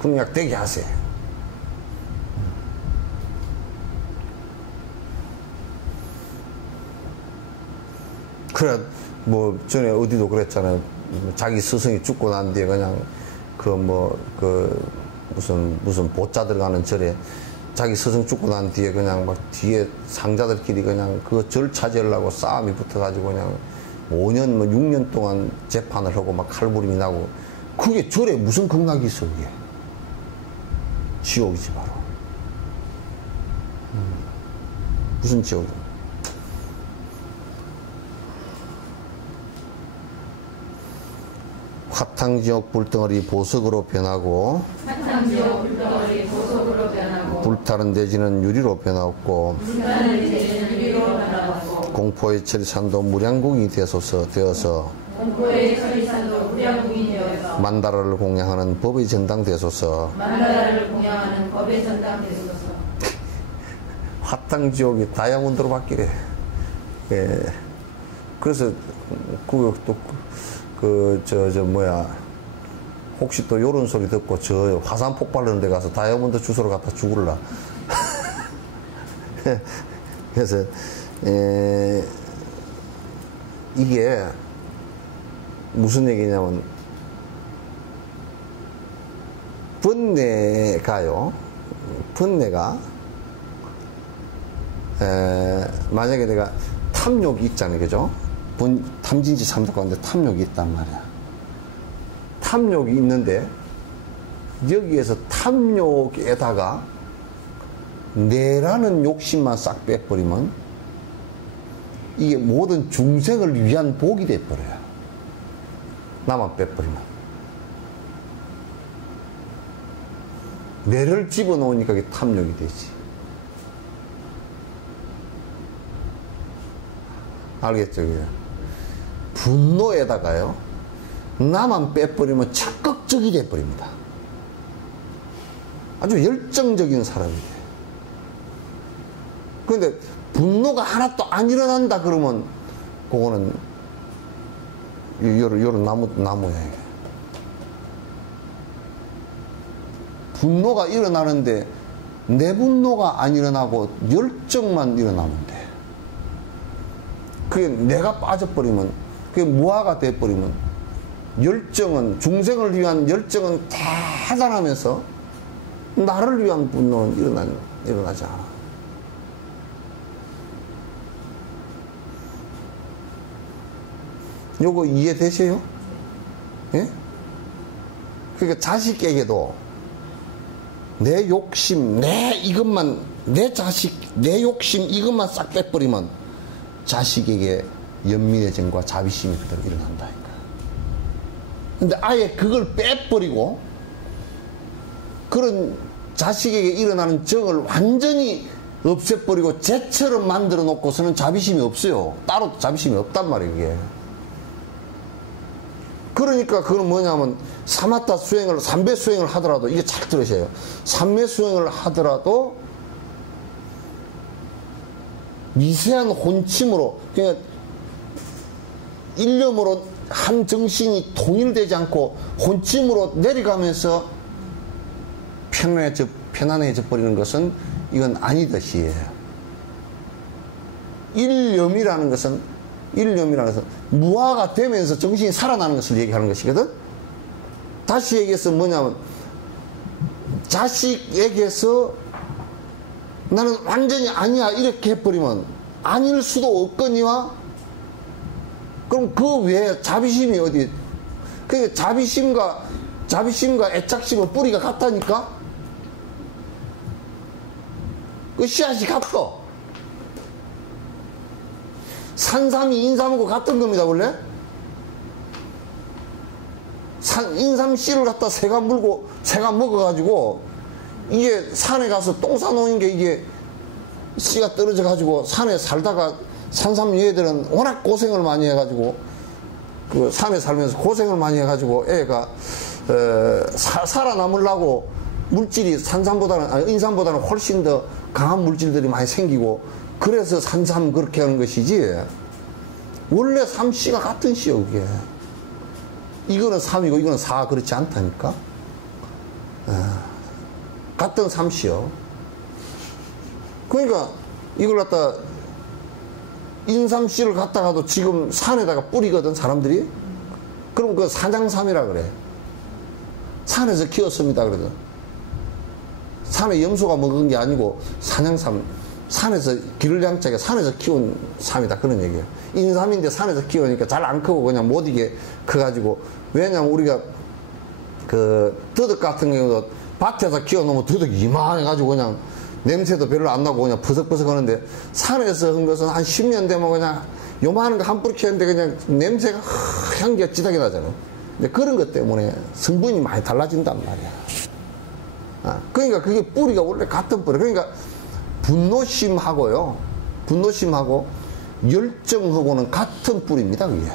극락대기 하세. 그래 뭐 전에 어디도 그랬잖아요. 자기 스승이 죽고 난 뒤에 그냥 무슨 보자 들어가는 절에 자기 스승 죽고 난 뒤에 그냥 막 뒤에 상자들끼리 그냥 그 절 차지하려고 싸움이 붙어가지고 그냥 5년 뭐 6년 동안 재판을 하고 막 칼부림이 나고. 그게 절에 무슨 극락이 있어 그게. 지옥이지 바로. 무슨 지옥이야. 화탕지옥 불덩어리 보석으로 변하고 불타는 대지는 유리로 변하고 공포의 처리산도 무량궁이 되어서 만다라를 공양하는 법의 전당 되소서. 화탕지옥이 다이아몬드로 바뀌래. 예. 그래서 혹시 또 요런 소리 듣고 저 화산 폭발하는 데 가서 다이아몬드 주소로 갖다 죽을라. 그래서 이게 무슨 얘기냐면 번뇌가 만약에 내가 탐욕이 있잖아요, 그죠? 탐진치 삼독가운데 탐욕이 있단 말이야. 탐욕이 있는데 여기에서 탐욕에다가 내라는 욕심만 싹 빼버리면 이게 모든 중생을 위한 복이 돼버려요. 나만 빼버리면. 내를 집어넣으니까 이게 탐욕이 되지. 알겠죠? 분노에다가요, 나만 빼버리면 적극적이 돼버립니다. 아주 열정적인 사람이 돼요. 그런데 분노가 하나도 안 일어난다 그러면 그거는 요런 나무야. 이게. 분노가 일어나는데 내 분노가 안 일어나고 열정만 일어나면 돼. 그게 내가 빠져버리면, 그게 무아가 돼버리면 열정은, 중생을 위한 열정은 대단하면서 나를 위한 분노는 일어나지 않아. 요거 이해되세요? 예? 그러니까 자식에게도 내 욕심, 내 자식, 내 욕심 이것만 싹 빼버리면 자식에게 연민의정과 자비심이 그대로 일어난다니까. 근데 아예 그걸 빼버리고 그런 자식에게 일어나는 정을 완전히 없애버리고 쟤처럼 만들어 놓고서는 자비심이 없어요. 따로 자비심이 없단 말이에요, 그게. 그러니까 그건 뭐냐면 사마타 수행을, 삼배 수행을 하더라도, 이게 잘 들으셔요. 삼매 수행을 하더라도 미세한 혼침으로, 그러니까 일념으로 한 정신이 통일되지 않고 혼침으로 내려가면서 편안해져 버리는 것은 이건 아니듯이에요. 일념이라는 것은 무아가 되면서 정신이 살아나는 것을 얘기하는 것이거든. 다시 얘기해서 뭐냐면 자식에게서 나는 완전히 아니야 이렇게 해버리면 아닐 수도 없거니와, 그럼 그 외에 자비심이 어디, 그러니까 자비심과 자비심과 애착심은 뿌리가 같다니까? 그 씨앗이 같어. 산삼이 인삼하고 같은 겁니다, 원래? 인삼 씨를 갖다 새가 물고, 새가 먹어가지고, 이게 산에 가서 똥 싸놓은 게 이게 씨가 떨어져가지고, 산에 살다가 산삼 얘들은 워낙 고생을 많이 해가지고, 그 산에 살면서 고생을 많이 해가지고, 애가, 살아남으려고 물질이 인삼보다는 훨씬 더 강한 물질들이 많이 생기고, 그래서 산삼 그렇게 하는 것이지, 원래 삼씨가 같은 씨요, 그게. 이거는 3이고 이거는 4 그렇지 않다니까. 같은 삼씨요. 그러니까 이걸 갖다 인삼씨를 갖다가도 지금 산에다가 뿌리거든 사람들이. 그럼 그 산양삼이라 그래. 산에서 키웠습니다 그러거든. 산에 염소가 먹은 게 아니고 산양삼, 산에서 기를 양짝에 산에서 키운 삼이다 그런 얘기예요. 인삼인데 산에서 키우니까 잘 안 크고 그냥 못 이게 커가지고. 왜냐면 우리가 그 더덕 같은 경우도 밭에서 키워놓으면 더덕이 이만해가지고 그냥 냄새도 별로 안 나고 그냥 버석버석 하는데, 산에서 한 것은 한 10년 되면 그냥 요만한 거 한 뿌리 키웠는데 그냥 냄새가 향기가 찌하게 나잖아. 근데 그런 것 때문에 성분이 많이 달라진단 말이야. 그러니까 그게 뿌리가 원래 같은 뿌리. 그러니까 분노심하고요, 분노심하고 열정하고는 같은 뿌리입니다, 그게.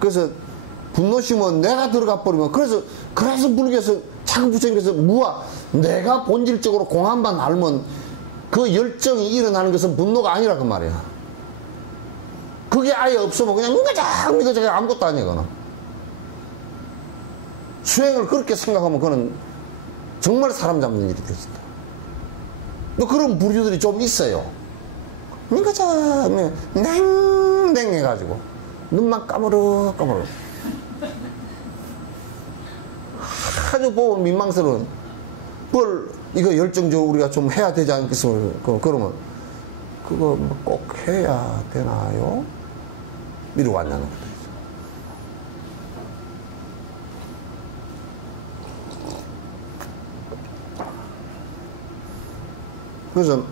그래서 분노심은 내가 들어가 버리면, 그래서 불교에서 자꾸 부처님께서 무아, 내가 본질적으로 공안만 알면 그 열정이 일어나는 것은 분노가 아니라 그 말이야. 그게 아예 없으면 그냥 믿어져 아무것도 아니야, 그거는. 수행을 그렇게 생각하면 그거는 정말 사람 잡는 일이 되진다. 그런 부류들이 좀 있어요. 믿어져 냉랭 해가지고 눈만 까무르 아주 보면 민망스러운, 뭘 이거 열정적으로 우리가 좀 해야 되지 않겠습니까? 그러면 그거 뭐 꼭 해야 되나요? 이러고 왔냐는 거죠. 그래서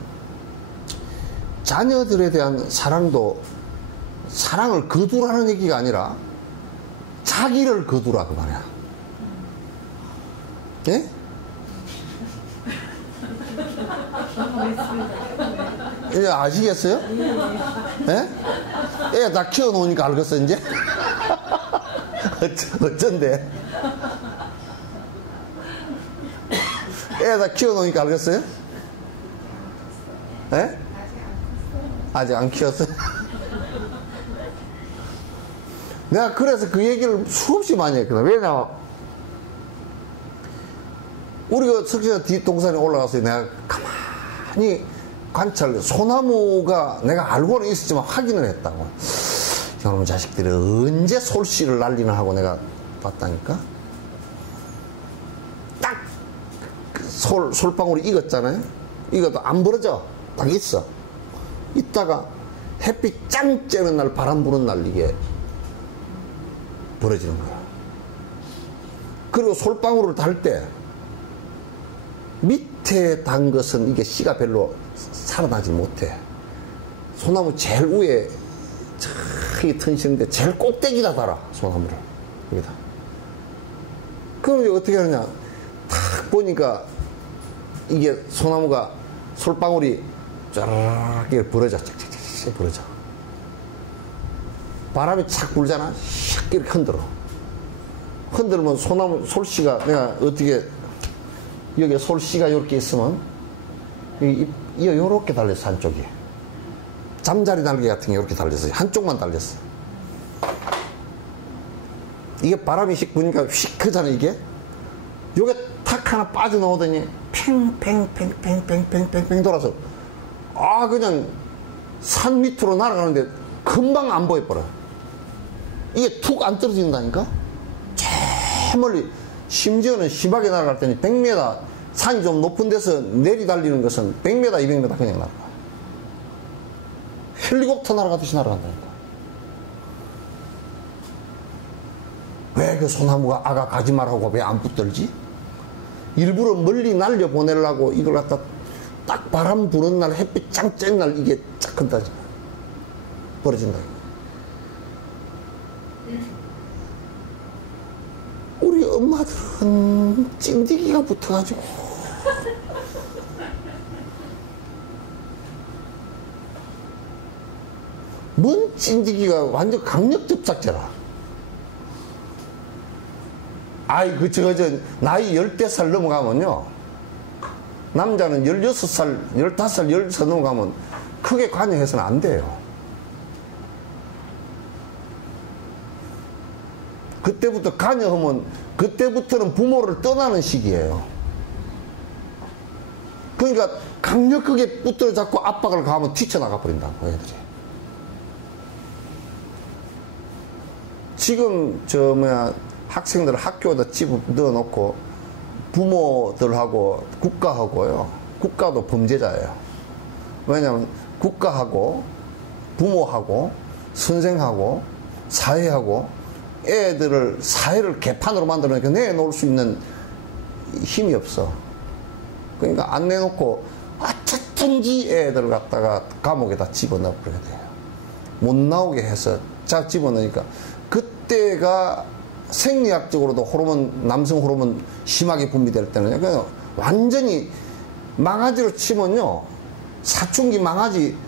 자녀들에 대한 사랑도, 사랑을 거두라는 얘기가 아니라 자기를 거두라 그 말이야. 예? 이제 아시겠어요? 예? 애 다 키워놓으니까 알겠어 이제? 어쩐데? 애 다 키워놓으니까 알겠어요? 예? 아직 안 키웠어요? 내가 그래서 그 얘기를 수없이 많이 했거든. 왜냐면 우리가 석진아 뒷동산에 올라가서 내가 가만히 관찰, 소나무가 내가 알고는 있었지만 확인을 했다고. 여러분 자식들이 언제 솔씨를 날리나 하고 내가 봤다니까. 딱 솔방울이 익었잖아요. 익어도 안 벌어져. 딱 있어. 있다가 햇빛 짱 쬐는 날, 바람 부는 날 이게 벌어지는 거야. 그리고 솔방울을 달 때 밑에 단 것은 이게 씨가 별로 살아나지 못해. 소나무 제일 위에 저기 튼실인데 제일 꼭대기다 달아, 소나무를. 여기다. 그럼 이제 어떻게 하느냐. 탁 보니까 이게 소나무가 솔방울이 쫙 이렇게 벌어져. 착착착착 벌어져. 바람이 착 불잖아. 샥 이렇게 흔들어. 흔들면 소나무 솔씨가, 내가 어떻게, 여기 솔씨가 이렇게 있으면 이렇게 달렸어. 한쪽이 잠자리 날개 같은 게 이렇게 달렸어요. 한쪽만 달렸어. 이게 바람이 휙 부니까 휙 크잖아. 이게 요게 탁 하나 빠져나오더니 팽팽팽팽팽팽팽팽 돌아서 그냥 산 밑으로 날아가는데 금방 안 보여버려. 이게 툭 안 떨어진다니까. 저 멀리, 심지어는 심하게 날아갈 때는 100m, 산이 좀 높은 데서 내리달리는 것은 100m, 200m 그냥 날아가. 헬리콥터 날아가듯이 날아간다니까. 왜 그 소나무가 아가 가지 말라고 왜 안 붙들지? 일부러 멀리 날려 보내려고 이걸 갖다 딱 바람 부는 날 햇빛 짱 쬐는 날 이게 쫙 큰다. 벌어진다. 우리 엄마들은 찐디기가 붙어가지고 뭔 찐디기가 완전 강력 접착제라. 아이 나이 10살 넘어가면요, 남자는 16살 15살 10살 넘어가면 크게 관여해서는 안 돼요. 그때부터 관여하면 그때부터는 부모를 떠나는 시기예요. 그러니까 강력하게 붙들어 잡고 압박을 가하면 튀쳐나가 버린다고 애들이. 지금 학생들 학교에다 집어 넣어놓고 부모들하고 국가하고요, 국가도 범죄자예요. 왜냐하면 국가하고 부모하고 선생하고 사회하고 애들을 사회를 개판으로 만들어놓으니까 내놓을 수 있는 힘이 없어. 그러니까 안 내놓고 어쨌든지 애들을 갖다가 감옥에다 집어넣어버려야 돼요. 못 나오게 해서 쫙 집어넣으니까 그때가 생리학적으로도 남성 호르몬 심하게 분비될 때는 그냥 완전히 망아지로 치면요, 사춘기 망아지나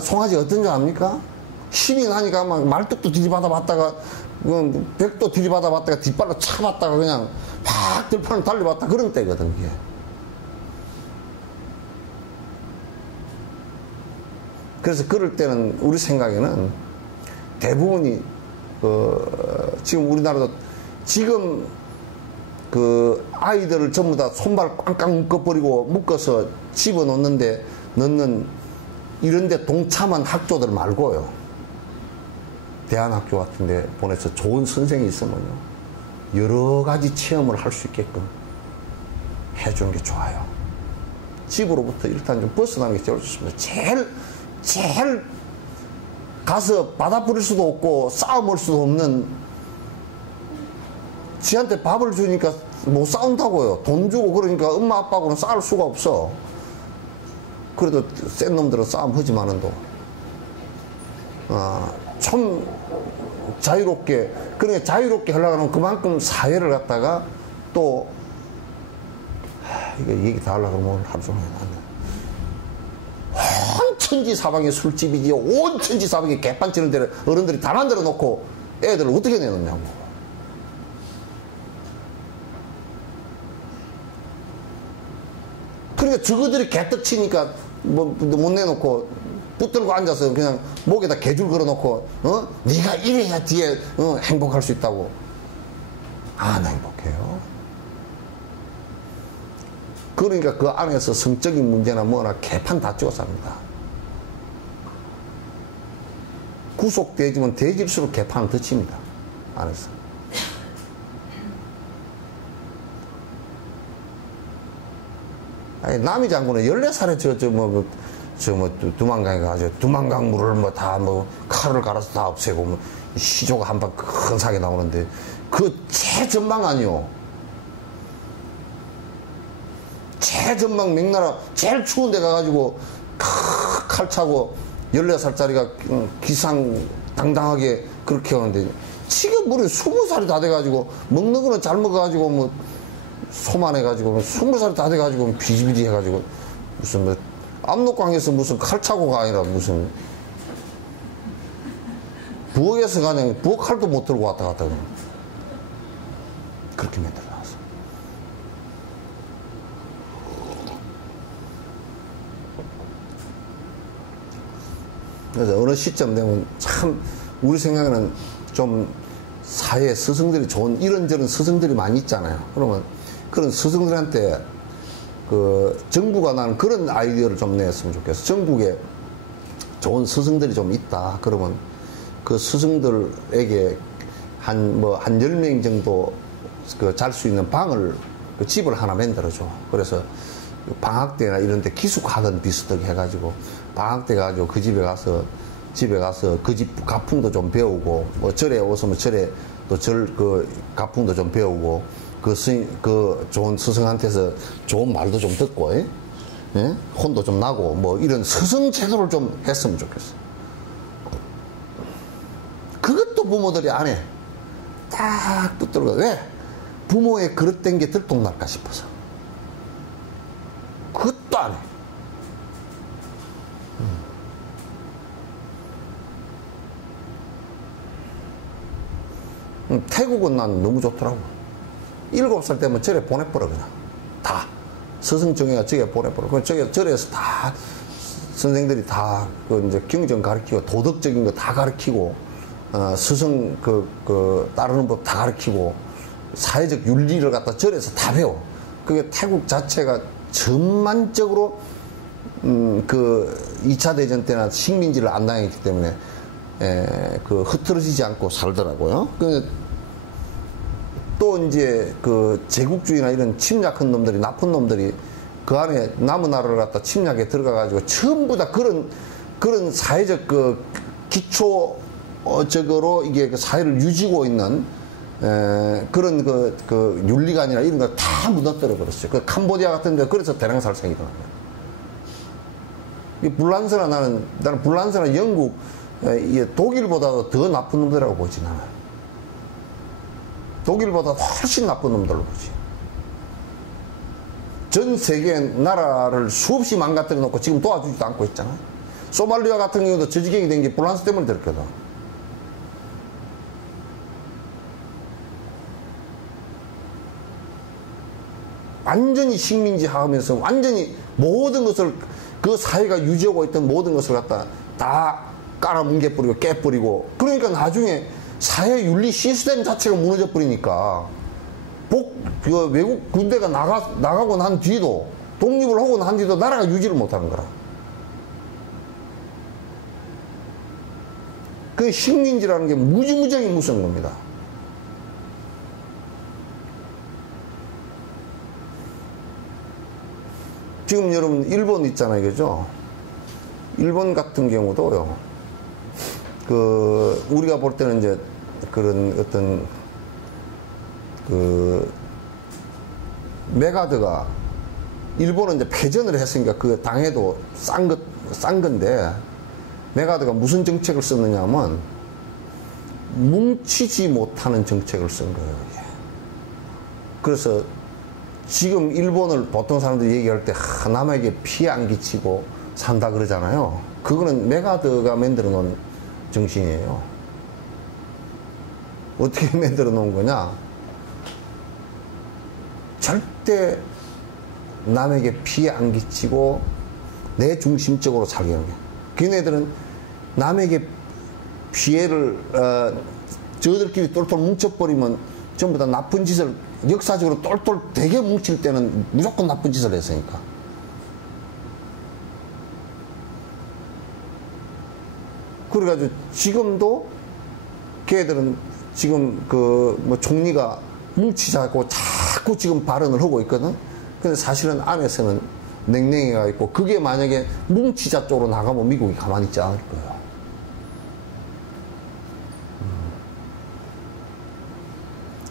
송아지 어떤 줄 압니까? 힘이 나니까 막 말뚝도 들이받아 봤다가 벽도 들이받아 봤다가 뒷발로 차봤다가 그냥 팍 들판을 달려봤다 그런 때거든 그게. 그래서 그럴 때는 우리 생각에는 대부분이 지금 우리나라도 지금 아이들을 전부 다 손발 꽝꽝 묶어서 집어넣는 이런데 동참한 학교들 말고요, 대안학교 같은 데 보내서 좋은 선생이 있으면요, 여러 가지 체험을 할 수 있게끔 해주는 게 좋아요. 집으로부터 일단 좀 벗어나는 게 제일 좋습니다. 제일 가서 받아 부릴 수도 없고 싸움할 수도 없는, 지한테 밥을 주니까 못 싸운다고요. 돈 주고 그러니까 엄마 아빠하고는 싸울 수가 없어. 그래도 센 놈들은 싸움하지만은도 좀 자유롭게, 그러니까 자유롭게 하려고 하면 그만큼 사회를 갖다가 또 이거 얘기 다 하려고 하면 하루 종일 온 천지사방에 술집이지, 온 천지사방에 개판치는 데를 어른들이 다 만들어 놓고 애들을 어떻게 내놓냐고. 그러니까 저거들이 개떡치니까 못 내놓고 붙들고 앉아서 그냥 목에다 개줄 걸어놓고 네가 이래야 뒤에 행복할 수 있다고. 안 행복해요. 그러니까 그 안에서 성적인 문제나 뭐나 개판 다 찍어 삽니다. 구속돼지면 돼질수록 개판은 더 칩니다. 안에서. 아니, 남이 장군은 14살에 두만강에 가서 두만강물을 칼을 갈아서 다 없애고 시조가 한 방 큰 사게 나오는데 그 최전방 아니요. 최전방 명나라 제일 추운 데 가가지고 칼 차고 14살짜리가 기상당당하게 그렇게 하는데 지금 우리 20살이 다 돼가지고 먹는 거는 잘 먹어가지고 소만해가지고 20살이 다 돼가지고 비지비지 해가지고 무슨 압록강에서 무슨 칼 차고가 아니라 무슨 부엌에서 그냥 부엌 칼도 못 들고 왔다 갔다 그렇게 만들어 놨어. 그래서 어느 시점 되면 참 우리 생각에는 좀 사회 스승들이 좋은 이런저런 스승들이 많이 있잖아요. 그러면 그런 스승들한테 정부가 나는 그런 아이디어를 좀 냈으면 좋겠어. 전국에 좋은 스승들이 좀 있다. 그러면 그 스승들에게 한 10명 정도 잘 수 있는 방을, 집을 하나 만들어줘. 그래서 방학 때나 이런 데 기숙학원 비슷하게 해가지고 방학 때 가지고 그 집에 가서 집에 가서 그 집 가풍도 좀 배우고, 뭐 절에 오시면 절에 또 그 가풍도 좀 배우고, 그 좋은 스승한테서 좋은 말도 좀 듣고, 예? 혼도 좀 나고, 뭐 이런 스승 제도를 좀 했으면 좋겠어. 그것도 부모들이 안 해. 딱 붙들고. 왜? 부모의 그릇된 게 들통날까 싶어서. 그것도 안 해. 태국은 난 너무 좋더라고. 7살 되면 절에 보내버려, 그냥. 다. 스승 정해가 절에 보내버려. 그럼 절에서 다, 선생들이 다, 이제 경전 가르치고, 도덕적인 거 다 가르치고, 스승, 따르는 법 다 가르치고, 사회적 윤리를 갖다 절에서 다 배워. 그게 태국 자체가 전반적으로, 2차 대전 때나 식민지를 안 당했기 때문에, 흐트러지지 않고 살더라고요. 또 이제 제국주의나 이런 침략한 놈들이, 나쁜 놈들이 그 안에 남은 나라를 갖다 침략에 들어가가지고 전부 다 그런 사회적 기초적으로 이게 사회를 유지고 있는 그런 윤리관이나 이런 걸 다 무너뜨려 버렸어요. 캄보디아 같은 데 그래서 대량살상이 일어납니다. 나는 불란서나 영국, 독일보다도 더 나쁜 놈들이라고 보지, 나는. 독일보다 훨씬 나쁜 놈들로 보지. 전 세계 나라를 수없이 망가뜨려 놓고 지금 도와주지도 않고 있잖아. 소말리아 같은 경우도 저지경이 된 게 불란서 때문에 그랬거든. 완전히 식민지 하면서 완전히 모든 것을, 그 사회가 유지하고 있던 모든 것을 갖다 다 깔아뭉개버리고 깨버리고, 그러니까 나중에 사회 윤리 시스템 자체가 무너져 버리니까 외국 군대가 나가고 난 뒤도, 독립을 하고 난 뒤도 나라가 유지를 못하는 거라. 그 식민지라는 게 무지무지하게 무서운 겁니다. 지금 여러분 일본 있잖아요, 그죠? 일본 같은 경우도요, 우리가 볼 때는 이제 그런 어떤 메가드가, 일본은 이제 패전을 했으니까 그 당해도 싼 건데, 메가드가 무슨 정책을 썼느냐 하면 뭉치지 못하는 정책을 쓴 거예요. 그래서 지금 일본을 보통 사람들이 얘기할 때 남에게 피해 안 끼치고 산다 그러잖아요. 그거는 메가드가 만들어 놓은 정신이에요. 어떻게 만들어 놓은 거냐? 절대 남에게 피해 안 끼치고 내 중심적으로 살게 하는 거예요. 걔네들은 남에게 피해를 저들끼리 똘똘 뭉쳐버리면 전부 다 나쁜 짓을, 역사적으로 똘똘 되게 뭉칠 때는 무조건 나쁜 짓을 했으니까. 그래가지고 지금도 걔들은 지금 총리가 뭉치자고 자꾸 지금 발언을 하고 있거든. 근데 사실은 안에서는 냉랭이가 있고, 그게 만약에 뭉치자 쪽으로 나가면 미국이 가만히 있지 않을 거예요.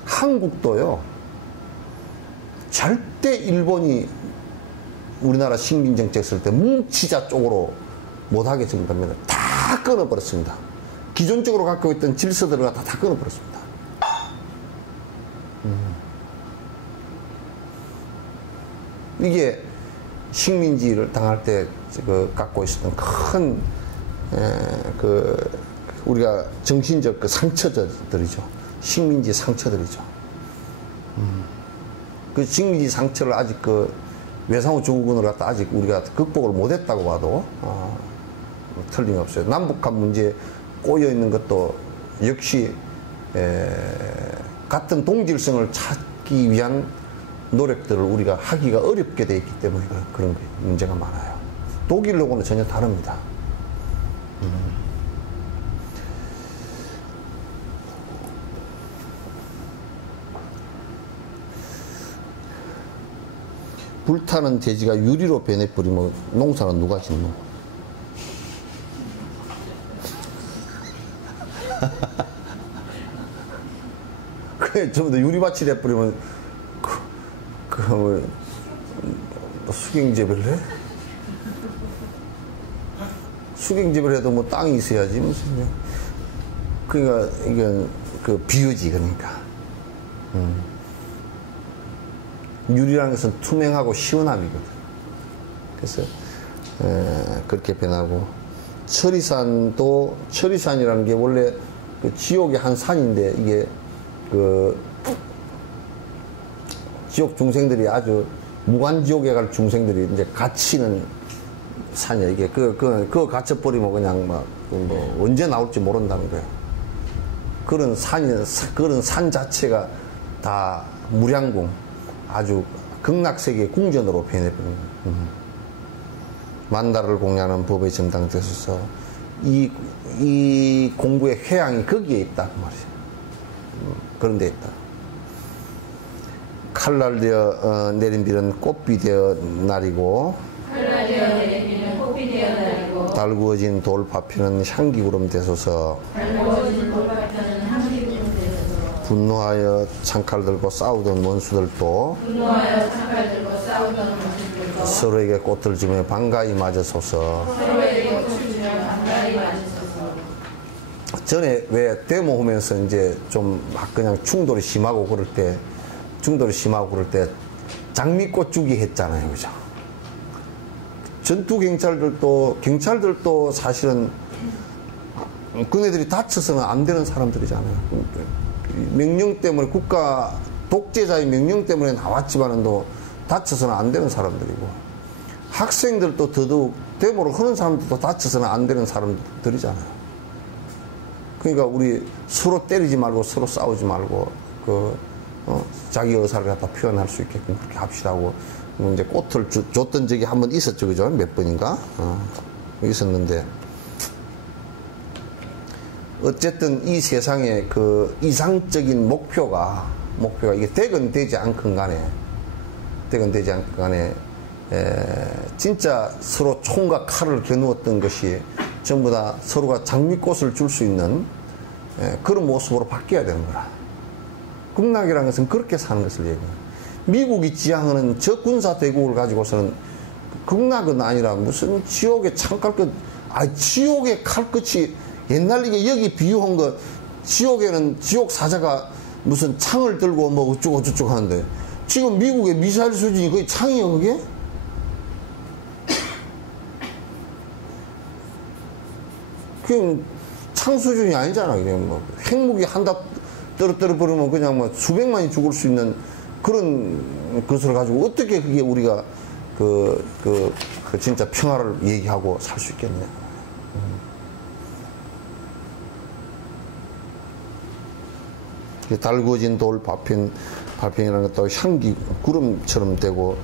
한국도요, 절대 일본이 우리나라 식민정책 쓸 때 뭉치자 쪽으로 못하게 된다면 다 끊어버렸습니다. 기존적으로 갖고 있던 질서들을 다 끊어버렸습니다. 이게 식민지를 당할 때 갖고 있었던 큰 우리가 정신적 상처들이죠. 식민지 상처들이죠. 그 식민지 상처를 아직 외상후 증후군을 갖다 아직 우리가 극복을 못했다고 봐도 틀림없어요. 남북한 문제에 꼬여 있는 것도 역시 같은 동질성을 찾기 위한 노력들을 우리가 하기가 어렵게 되어 있기 때문에 그런 문제가 많아요. 독일하고는 전혀 다릅니다. 불타는 돼지가 유리로 변해버리면 농사는 누가 짓노? 그래, 전부 다 유리밭이 돼버리면, 뭐, 수경재배를 해? 수경재배를 해도 뭐 땅이 있어야지, 무슨. 그러니까, 이건, 그, 비유지, 그러니까. 유리라는 것은 투명하고 시원함이거든. 그래서, 그렇게 변하고, 철이산이라는 게 원래 그 지옥의 한 산인데, 이게, 그, 지옥 중생들이 아주, 무간지옥에 갈 중생들이 이제 갇히는 산이야, 이게. 그거 갇혀버리면 그냥 막, 뭐, 언제 나올지 모른다는 거야. 그런 산 자체가 다 무량궁, 아주 극락세계의 궁전으로 변해버린 거야. 만다를 공략하는 법의 점당되소서. 이 공부의 회양이 거기에 있다, 그 말이야. 그런 데 있다. 칼날 되어 내린 비는 꽃비 되어 날이고, 달구어진 돌파피는 향기구름 되소서. 분노하여 창칼 들고 싸우던 원수들도 서로에게 꽃을 주며 반가이 맞으소서. 전에 왜 데모 하면서 이제 좀 막 그냥 충돌이 심하고 그럴 때 장미꽃 주기 했잖아요, 그죠? 전투 경찰들도 사실은 그네들이 다쳐서는 안 되는 사람들이잖아요. 명령 때문에 국가 독재자의 명령 때문에 나왔지만은도 다쳐서는 안 되는 사람들이고, 학생들도 더더욱 데모를 하는 사람들도 다쳐서는 안 되는 사람들이잖아요. 그러니까 우리 서로 때리지 말고 서로 싸우지 말고 자기 의사를 갖다 표현할 수 있게끔 그렇게 합시다 하고 이제 꽃을 줬던 적이 한 번 있었죠, 그죠? 몇 번인가 있었는데, 어쨌든 이 세상의 그 이상적인 목표가 이게 되건 되지 않건 간에 진짜 서로 총과 칼을 겨누었던 것이 전부 다 서로가 장미꽃을 줄 수 있는 그런 모습으로 바뀌어야 되는 거라. 극락이라는 것은 그렇게 사는 것을 얘기해요. 미국이 지향하는 저 군사 대국을 가지고서는 극락은 아니라 무슨 지옥의 창칼끝, 지옥의 칼끝이 옛날 이게 여기 비유한 거, 지옥에는 지옥 사자가 무슨 창을 들고 뭐 어쩌고 하는데, 지금 미국의 미사일 수준이 거의 창이요, 그게? 그냥 창 수준이 아니잖아, 그냥 뭐. 핵무기 한다 떨어뜨려 버리면 그냥 뭐 수백만이 죽을 수 있는 그런 것을 가지고 어떻게 그게 우리가 진짜 평화를 얘기하고 살 수 있겠냐. 달구어진 돌 발평이라는 것도 향기 구름처럼 되고,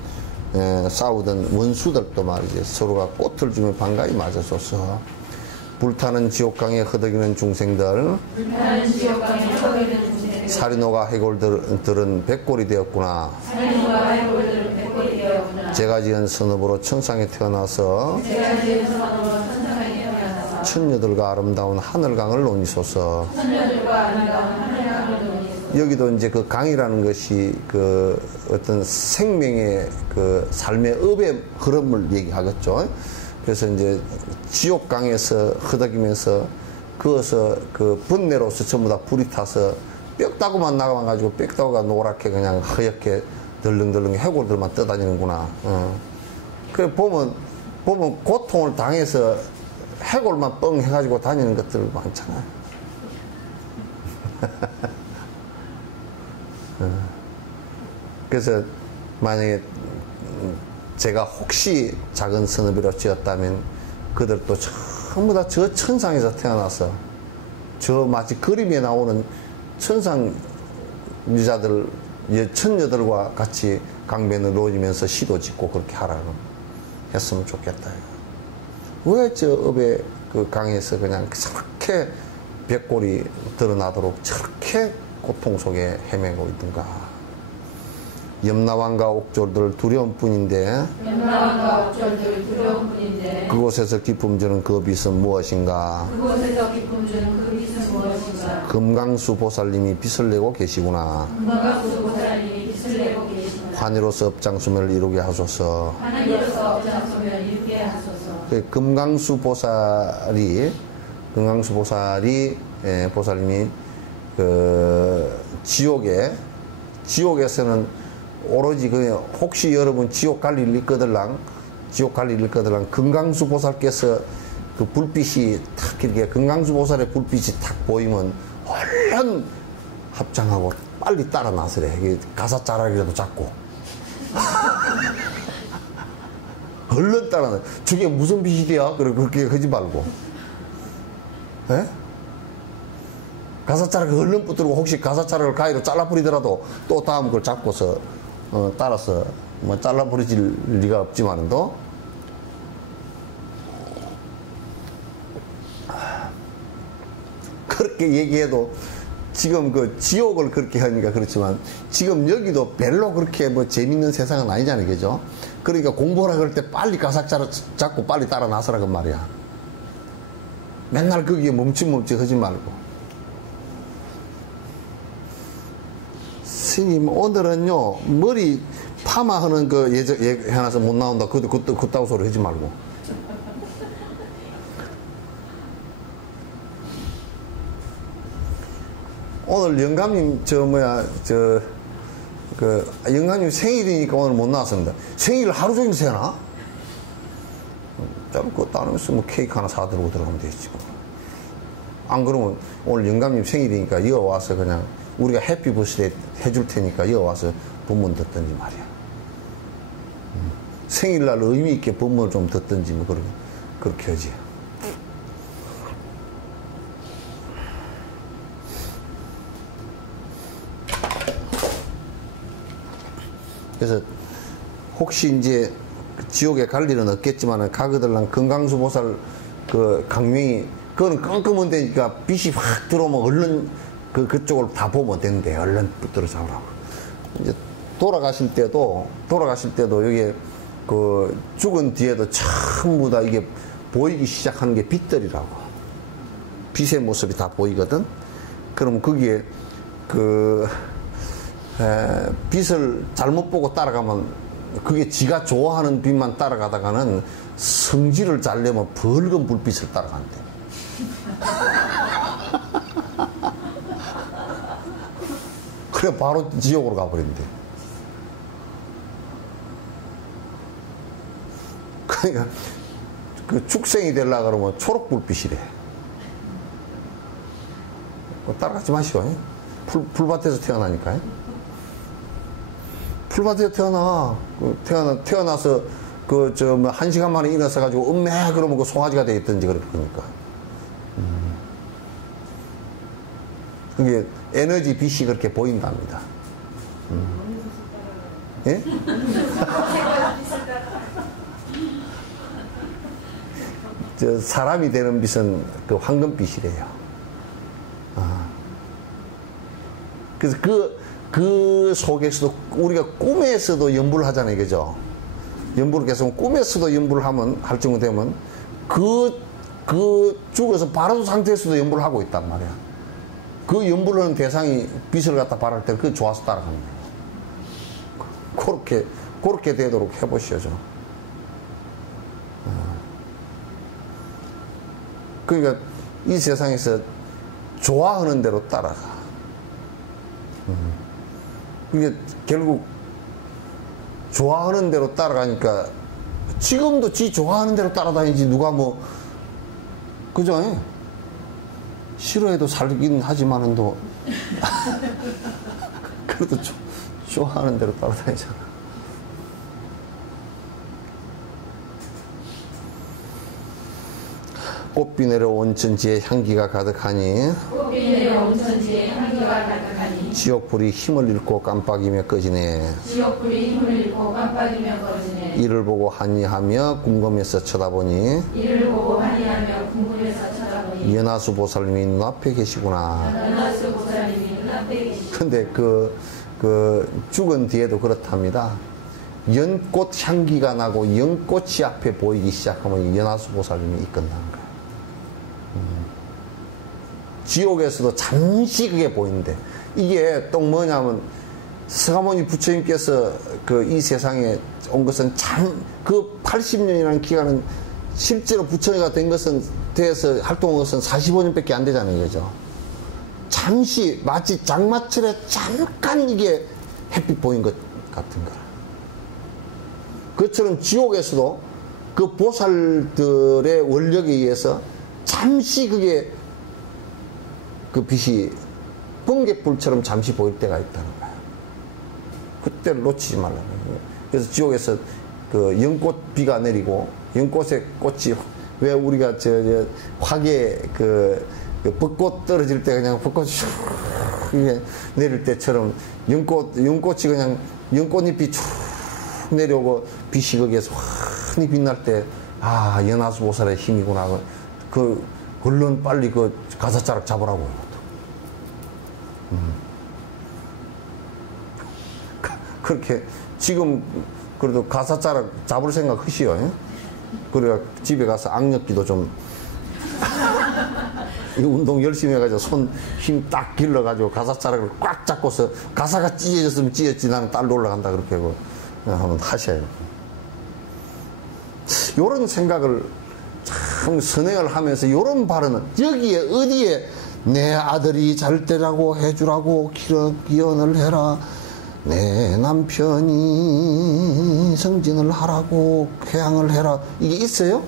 싸우던 원수들도 말이지 서로가 꽃을 주며 반가이 맞아줘서. 불타는 지옥강에 허덕이는 중생들, 사리노가 해골들은 백골이 되었구나. 제가 지은 선업으로 천상에 태어나서 천녀들과 아름다운 하늘강을 논이소서. 여기도 이제 그 강이라는 것이 그 어떤 생명의 그 삶의 업의 흐름을 얘기하겠죠. 그래서 이제 지옥강에서 허덕이면서 그어서 그 번뇌로서 전부 다 불이 타서 뼈다구만 나가가지고 뼈다구가 노랗게 그냥 허옇게 덜렁덜렁 해골들만 떠다니는구나. 그래 보면 고통을 당해서 해골만 뻥 해가지고 다니는 것들 많잖아요. 그래서 만약에 제가 혹시 작은 선업이로 지었다면 그들도 전부 다 저 천상에서 태어나서 저 마치 그림에 나오는 천상 여자들, 천녀들과 같이 강변을 놓으면서 시도 짓고 그렇게 하라고 했으면 좋겠다. 왜 저 업의 그 강에서 그냥 저렇게 벽골이 드러나도록 저렇게 고통 속에 헤매고 있던가. 염라왕과 옥졸들 두려운 뿐인데 염라왕과 옥졸들 두려운 뿐인데 그곳에서 기쁨 주는 그 빛은 무엇인가? 그곳에서 기쁨 주는 그 빛은 무엇인가? 금강수 보살님이 빛을 내고 계시구나. 금강수 보살님이 빛을 내고 계시구나. 환희로서 업장수멸을 이루게 하소서. 환희로서 업장수멸을 이루게 하소서. 금강수 보살이 보살님이 그 지옥에서는 오로지 혹시 여러분 지옥 갈 일 있거들랑 금강수 보살께서 그 불빛이 탁 이렇게 금강수 보살의 불빛이 탁 보이면 얼른 합장하고 빨리 따라 나서래. 가사자락이라도 잡고 얼른 따라 나. 저게 무슨 빛이 돼야? 그렇게 하지 말고. 에? 가사자락을 얼른 붙들고 혹시 가사자락을 가위로 잘라버리더라도 또 다음 걸 잡고서 따라서 뭐 잘라버리질 리가 없지만도 그렇게 얘기해도 지금 그 지옥을 그렇게 하니까 그렇지만 지금 여기도 별로 그렇게 뭐 재밌는 세상은 아니잖아요. 그죠? 그러니까 공부하라 그럴 때 빨리 가사자락 잡고 빨리 따라 나서라 그 말이야. 맨날 거기에 멈칫멈칫 하지 말고. 스님 오늘은요 머리 파마하는 그 해놔서 못 나온다. 그따구 소리 하지 말고. 오늘 영감님 영감님 생일이니까 오늘 못 나왔습니다. 생일 하루 종일 세나? 짧고 따르면서 뭐 케이크 하나 사들고 들어가면 되지. 안 그러면 오늘 영감님 생일이니까 이어와서 그냥 우리가 해피 버스데이 해줄 테니까 이어와서 법문 듣든지 말이야. 생일날 의미 있게 법문을 좀 듣든지 뭐 그렇게 하지. 그래서 혹시 이제 지옥에 갈 일은 없겠지만 가거들랑 금강수 보살 그 강명이 그거는 깜깜한 데니까 빛이 확 들어오면 얼른 그쪽을 다 보면 되는데 얼른 붙들어 잡으라고. 이제 돌아가실 때도 여기 그 죽은 뒤에도 전부 다 이게 보이기 시작하는 게 빛들이라고. 빛의 모습이 다 보이거든. 그럼 거기에 빛을 잘못 보고 따라가면 그게 지가 좋아하는 빛만 따라가다가는 성질을 잘 내면 붉은 불빛을 따라간대. 그래 바로 지옥으로 가버린대. 그러니까 그 축생이 되려고 그러면 초록 불빛이래. 따라가지 마시오. 풀밭에서 태어나니까. 풀밭에서 태어나서 한 시간 만에 일어나서 가지고 음메 그러면 그 송아지가 돼 있든지 그럴 거니까. 그게 에너지 빛이 그렇게 보인답니다. 예? 사람이 되는 빛은 그 황금빛이래요. 그래서 그 속에서도 우리가 꿈에서도 연불을 하잖아요. 그죠? 연불을 계속 꿈에서도 연불을 할 정도 되면 그 죽어서 바로 상태에서도 연불을 하고 있단 말이야. 그 연불을 하는 대상이 빛을 갖다 발할 때 그게 좋아서 따라갑니다. 그렇게 되도록 해보시죠. 그러니까 이 세상에서 좋아하는 대로 따라가. 그게 결국 좋아하는 대로 따라가니까 지금도 지 좋아하는 대로 따라다니지 누가 뭐 그죠? 싫어해도 살긴 하지만은 또 그래도 좋아하는 대로 따라다니잖아. 꽃비 내려온 천지에 향기가 가득하니 지옥불이 힘을 잃고 깜빡이며 꺼지네. 이를 보고 한이하며 궁금해서 쳐다보니 연하수 보살님이 눈앞에 계시구나. 근데 그 죽은 뒤에도 그렇답니다. 연꽃 향기가 나고 연꽃이 앞에 보이기 시작하면 연하수 보살님이 이끈다는 거예요. 지옥에서도 잠시 그게 보이는데, 이게 또 뭐냐면 서가모니 부처님께서 이 세상에 온 것은 그 80년이라는 기간은 실제로 부처가 된 것은, 돼서 활동한 것은 45년밖에 안 되잖아요. 그죠? 잠시, 마치 장마철에 잠깐 이게 햇빛 보인 것 같은 거라. 그처럼 지옥에서도 그 보살들의 원력에 의해서 잠시 그게 그 빛이 번갯불처럼 잠시 보일 때가 있다는 거예요. 그때를 놓치지 말라는 거예요. 그래서 지옥에서 그 연꽃 비가 내리고, 연꽃의 꽃이, 왜 우리가 화계 그 벚꽃 떨어질 때 그냥 벚꽃이 슉 내릴 때처럼 연꽃이 그냥 연꽃잎이 쭉 내려오고 빛이 거기에서 환히 빛날 때, 아, 연하수 보살의 힘이구나. 얼른 빨리 가사자락 잡으라고. 그렇게 지금 그래도 가사자락 잡을 생각 하시오. 그래야 집에 가서 악력기도 좀 이 운동 열심히 해가지고 손 힘 딱 길러가지고 가사자락을 꽉 잡고서 가사가 찢어졌으면 찢었지 나는 딸로 올라간다 그렇게 하고 한번 하셔요. 요런 생각을 참 선행을 하면서 요런 발언은 여기에 어디에 내 아들이 잘 되라고 해주라고 기원을 해라, 내 남편이 성진을 하라고 쾌양을 해라, 이게 있어요?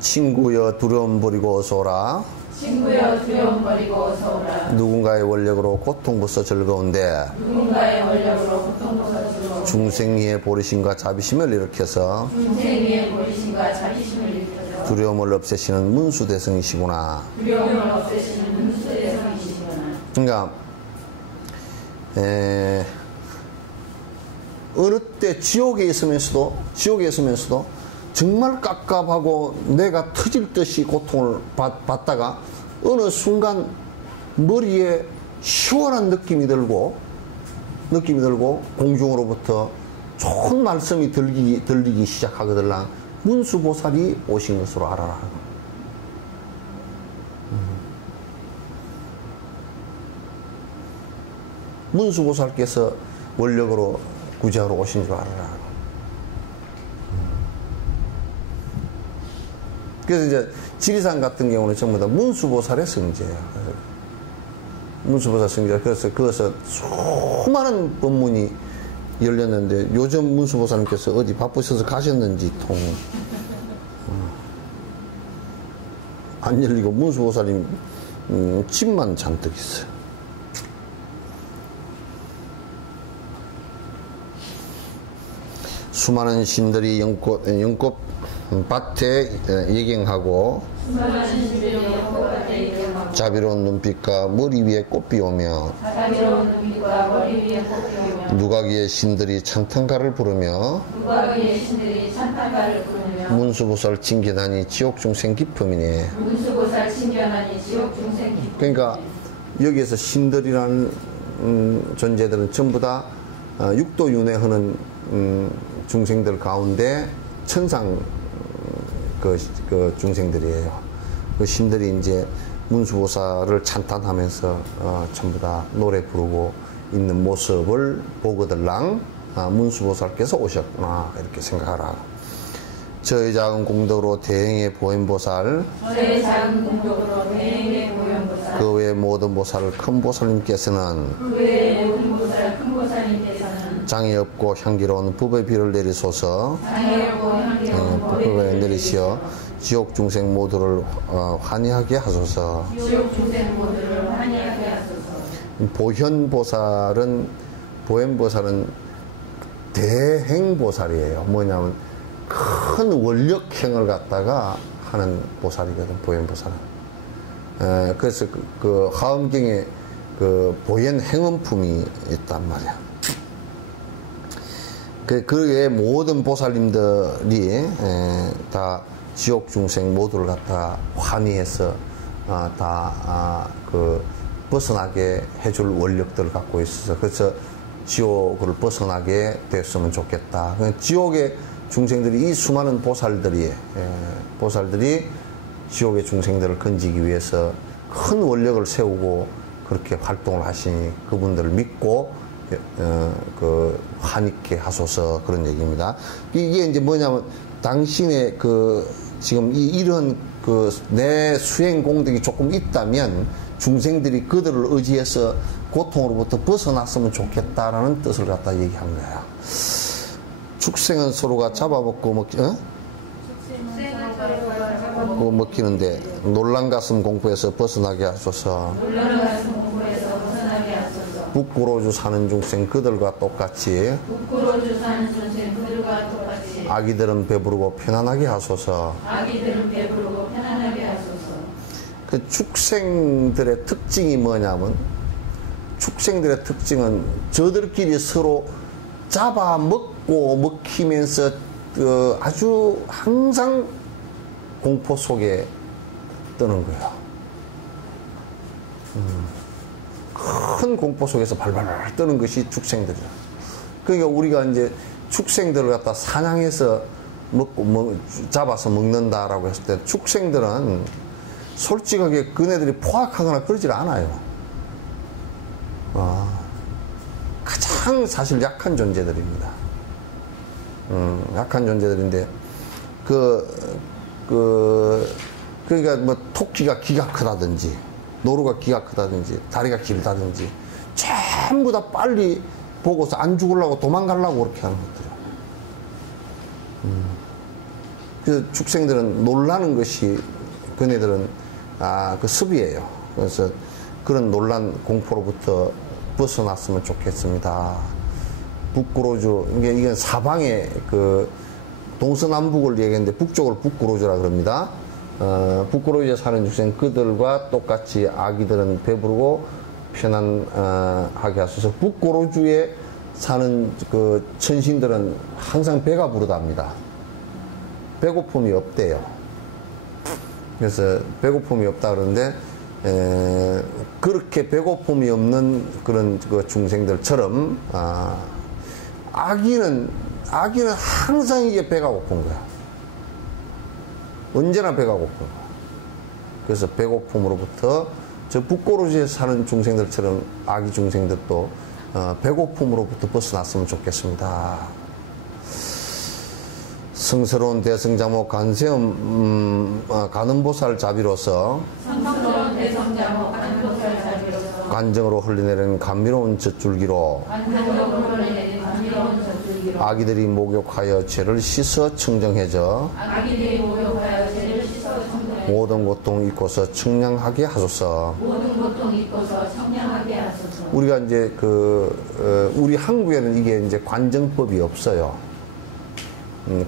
친구여 두려움 버리고 어서 오라. 친구여 두려움 버리고 어서 오라. 누군가의 원력으로 고통부서 즐거운데 누군가의 원력으로 고통부서 즐거운데 중생위의 보리심과 자비심을 일으켜서 중생위의 보리심과 자비심을 일으켜서 두려움을 없애시는 문수대성이시구나. 두려움을 없애시는 문수대성이시구나. 그러니까 어느 때 지옥에 있으면서도 정말 깝깝하고 내가 터질 듯이 고통을 받다가 어느 순간 머리에 시원한 느낌이 들고 공중으로부터 좋은 말씀이 들리기 시작하거들랑 문수보살이 오신 것으로 알아라. 문수보살께서 원력으로 구제하러 오신 줄 알아라. 그래서 이제 지리산 같은 경우는 전부 다 문수보살의 성지예요. 문수보살 성지라. 그래서 그것을 수많은 법문이 열렸는데 요즘 문수보살님께서 어디 바쁘셔서 가셨는지 안 열리고 문수보살님 집만 잔뜩 있어요. 수많은 신들이 연꽃 밭에 예경하고 자비로운 눈빛과 머리 위에 꽃비 오며 누가기의 신들이 찬탄가를 부르며 문수보살 징견하니 지옥중생 기품이네. 그러니까 여기에서 신들이라는 존재들은 전부 다 육도윤회하는 중생들 가운데 천상 그 중생들이에요. 그 신들이 이제 문수보살을 찬탄하면서 전부 다 노래 부르고 있는 모습을 보거들랑 문수보살께서 오셨구나 이렇게 생각하라. 저의 작은 공덕으로 대행의 보현보살, 그 외의 모든 보살 큰 보살님께서는 장애 없고 향기로운 법의 비를 내리소서. 법을 내리시어 지옥 중생 모두를 환희하게 하소서. 보현보살은 대행보살이에요. 뭐냐면 큰 원력행을 갖다가 하는 보살이거든. 보현보살은. 그래서 그 하엄경에 그 보현행원품이 있단 말이야. 그 외에 모든 보살님들이 다 지옥 중생 모두를 갖다 환희해서 벗어나게 해줄 원력들을 갖고 있어서 그래서 지옥을 벗어나게 됐으면 좋겠다. 지옥의 중생들이 이 수많은 보살들이 지옥의 중생들을 건지기 위해서 큰 원력을 세우고 그렇게 활동을 하시니 그분들을 믿고 환희케 하소서 그런 얘기입니다. 이게 이제 뭐냐면 당신의 지금 이런 내 수행 공덕이 조금 있다면 중생들이 그들을 의지해서 고통으로부터 벗어났으면 좋겠다라는 뜻을 갖다 얘기한 거야. 축생은 서로가 잡아먹고 먹히는데 놀란 가슴 공포에서 벗어나게 하소서. 북구로주 사는 중생 그들과 똑같이 아기들은 배부르고 편안하게 하소서. 그 축생들의 특징이 뭐냐면 축생들의 특징은 저들끼리 서로 잡아먹고 먹히면서 아주 항상 공포 속에 뜨는 거예요. 큰 공포 속에서 발발발 뜨는 것이 축생들이야. 그러니까 우리가 이제 축생들을 갖다 사냥해서 잡아서 먹는다라고 했을 때 축생들은 솔직하게 그네들이 포악하거나 그러질 않아요. 가장 사실 약한 존재들입니다. 약한 존재들인데 그러니까 뭐 토끼가 기가 크다든지 노루가 기가 크다든지 다리가 길다든지 전부 다 빨리 보고서 안 죽으려고 도망가려고 그렇게 하는 것들이에요. 그 축생들은 놀라는 것이 그네들은 그 습이에요. 그래서 그런 놀란 공포로부터 벗어났으면 좋겠습니다. 북구로주 이건 사방의 동서남북을 얘기했는데 북쪽을 북구로주라 그럽니다. 북구로주에 사는 중생 그들과 똑같이 아기들은 배부르고 편안하게 하소서. 북구로주에 사는 천신들은 항상 배가 부르답니다. 배고픔이 없대요. 그래서 배고픔이 없다 그러는데 그렇게 배고픔이 없는 그런 중생들처럼 아기는 항상 이게 배가 고픈 거야. 언제나 배가 고픈 거야. 그래서 배고픔으로부터 저 북고로지에 사는 중생들처럼 아기 중생들도 배고픔으로부터 벗어났으면 좋겠습니다. 성스러운 대성자모 간음보살 자비로서 관정으로 흘러내리는 감미로운 젖줄기로 아기들이 목욕하여 죄를 씻어 청정해져 모든 고통 잊고서 청량하게 하소서. 우리가 이제 우리 한국에는 이게 이제 관정법이 없어요.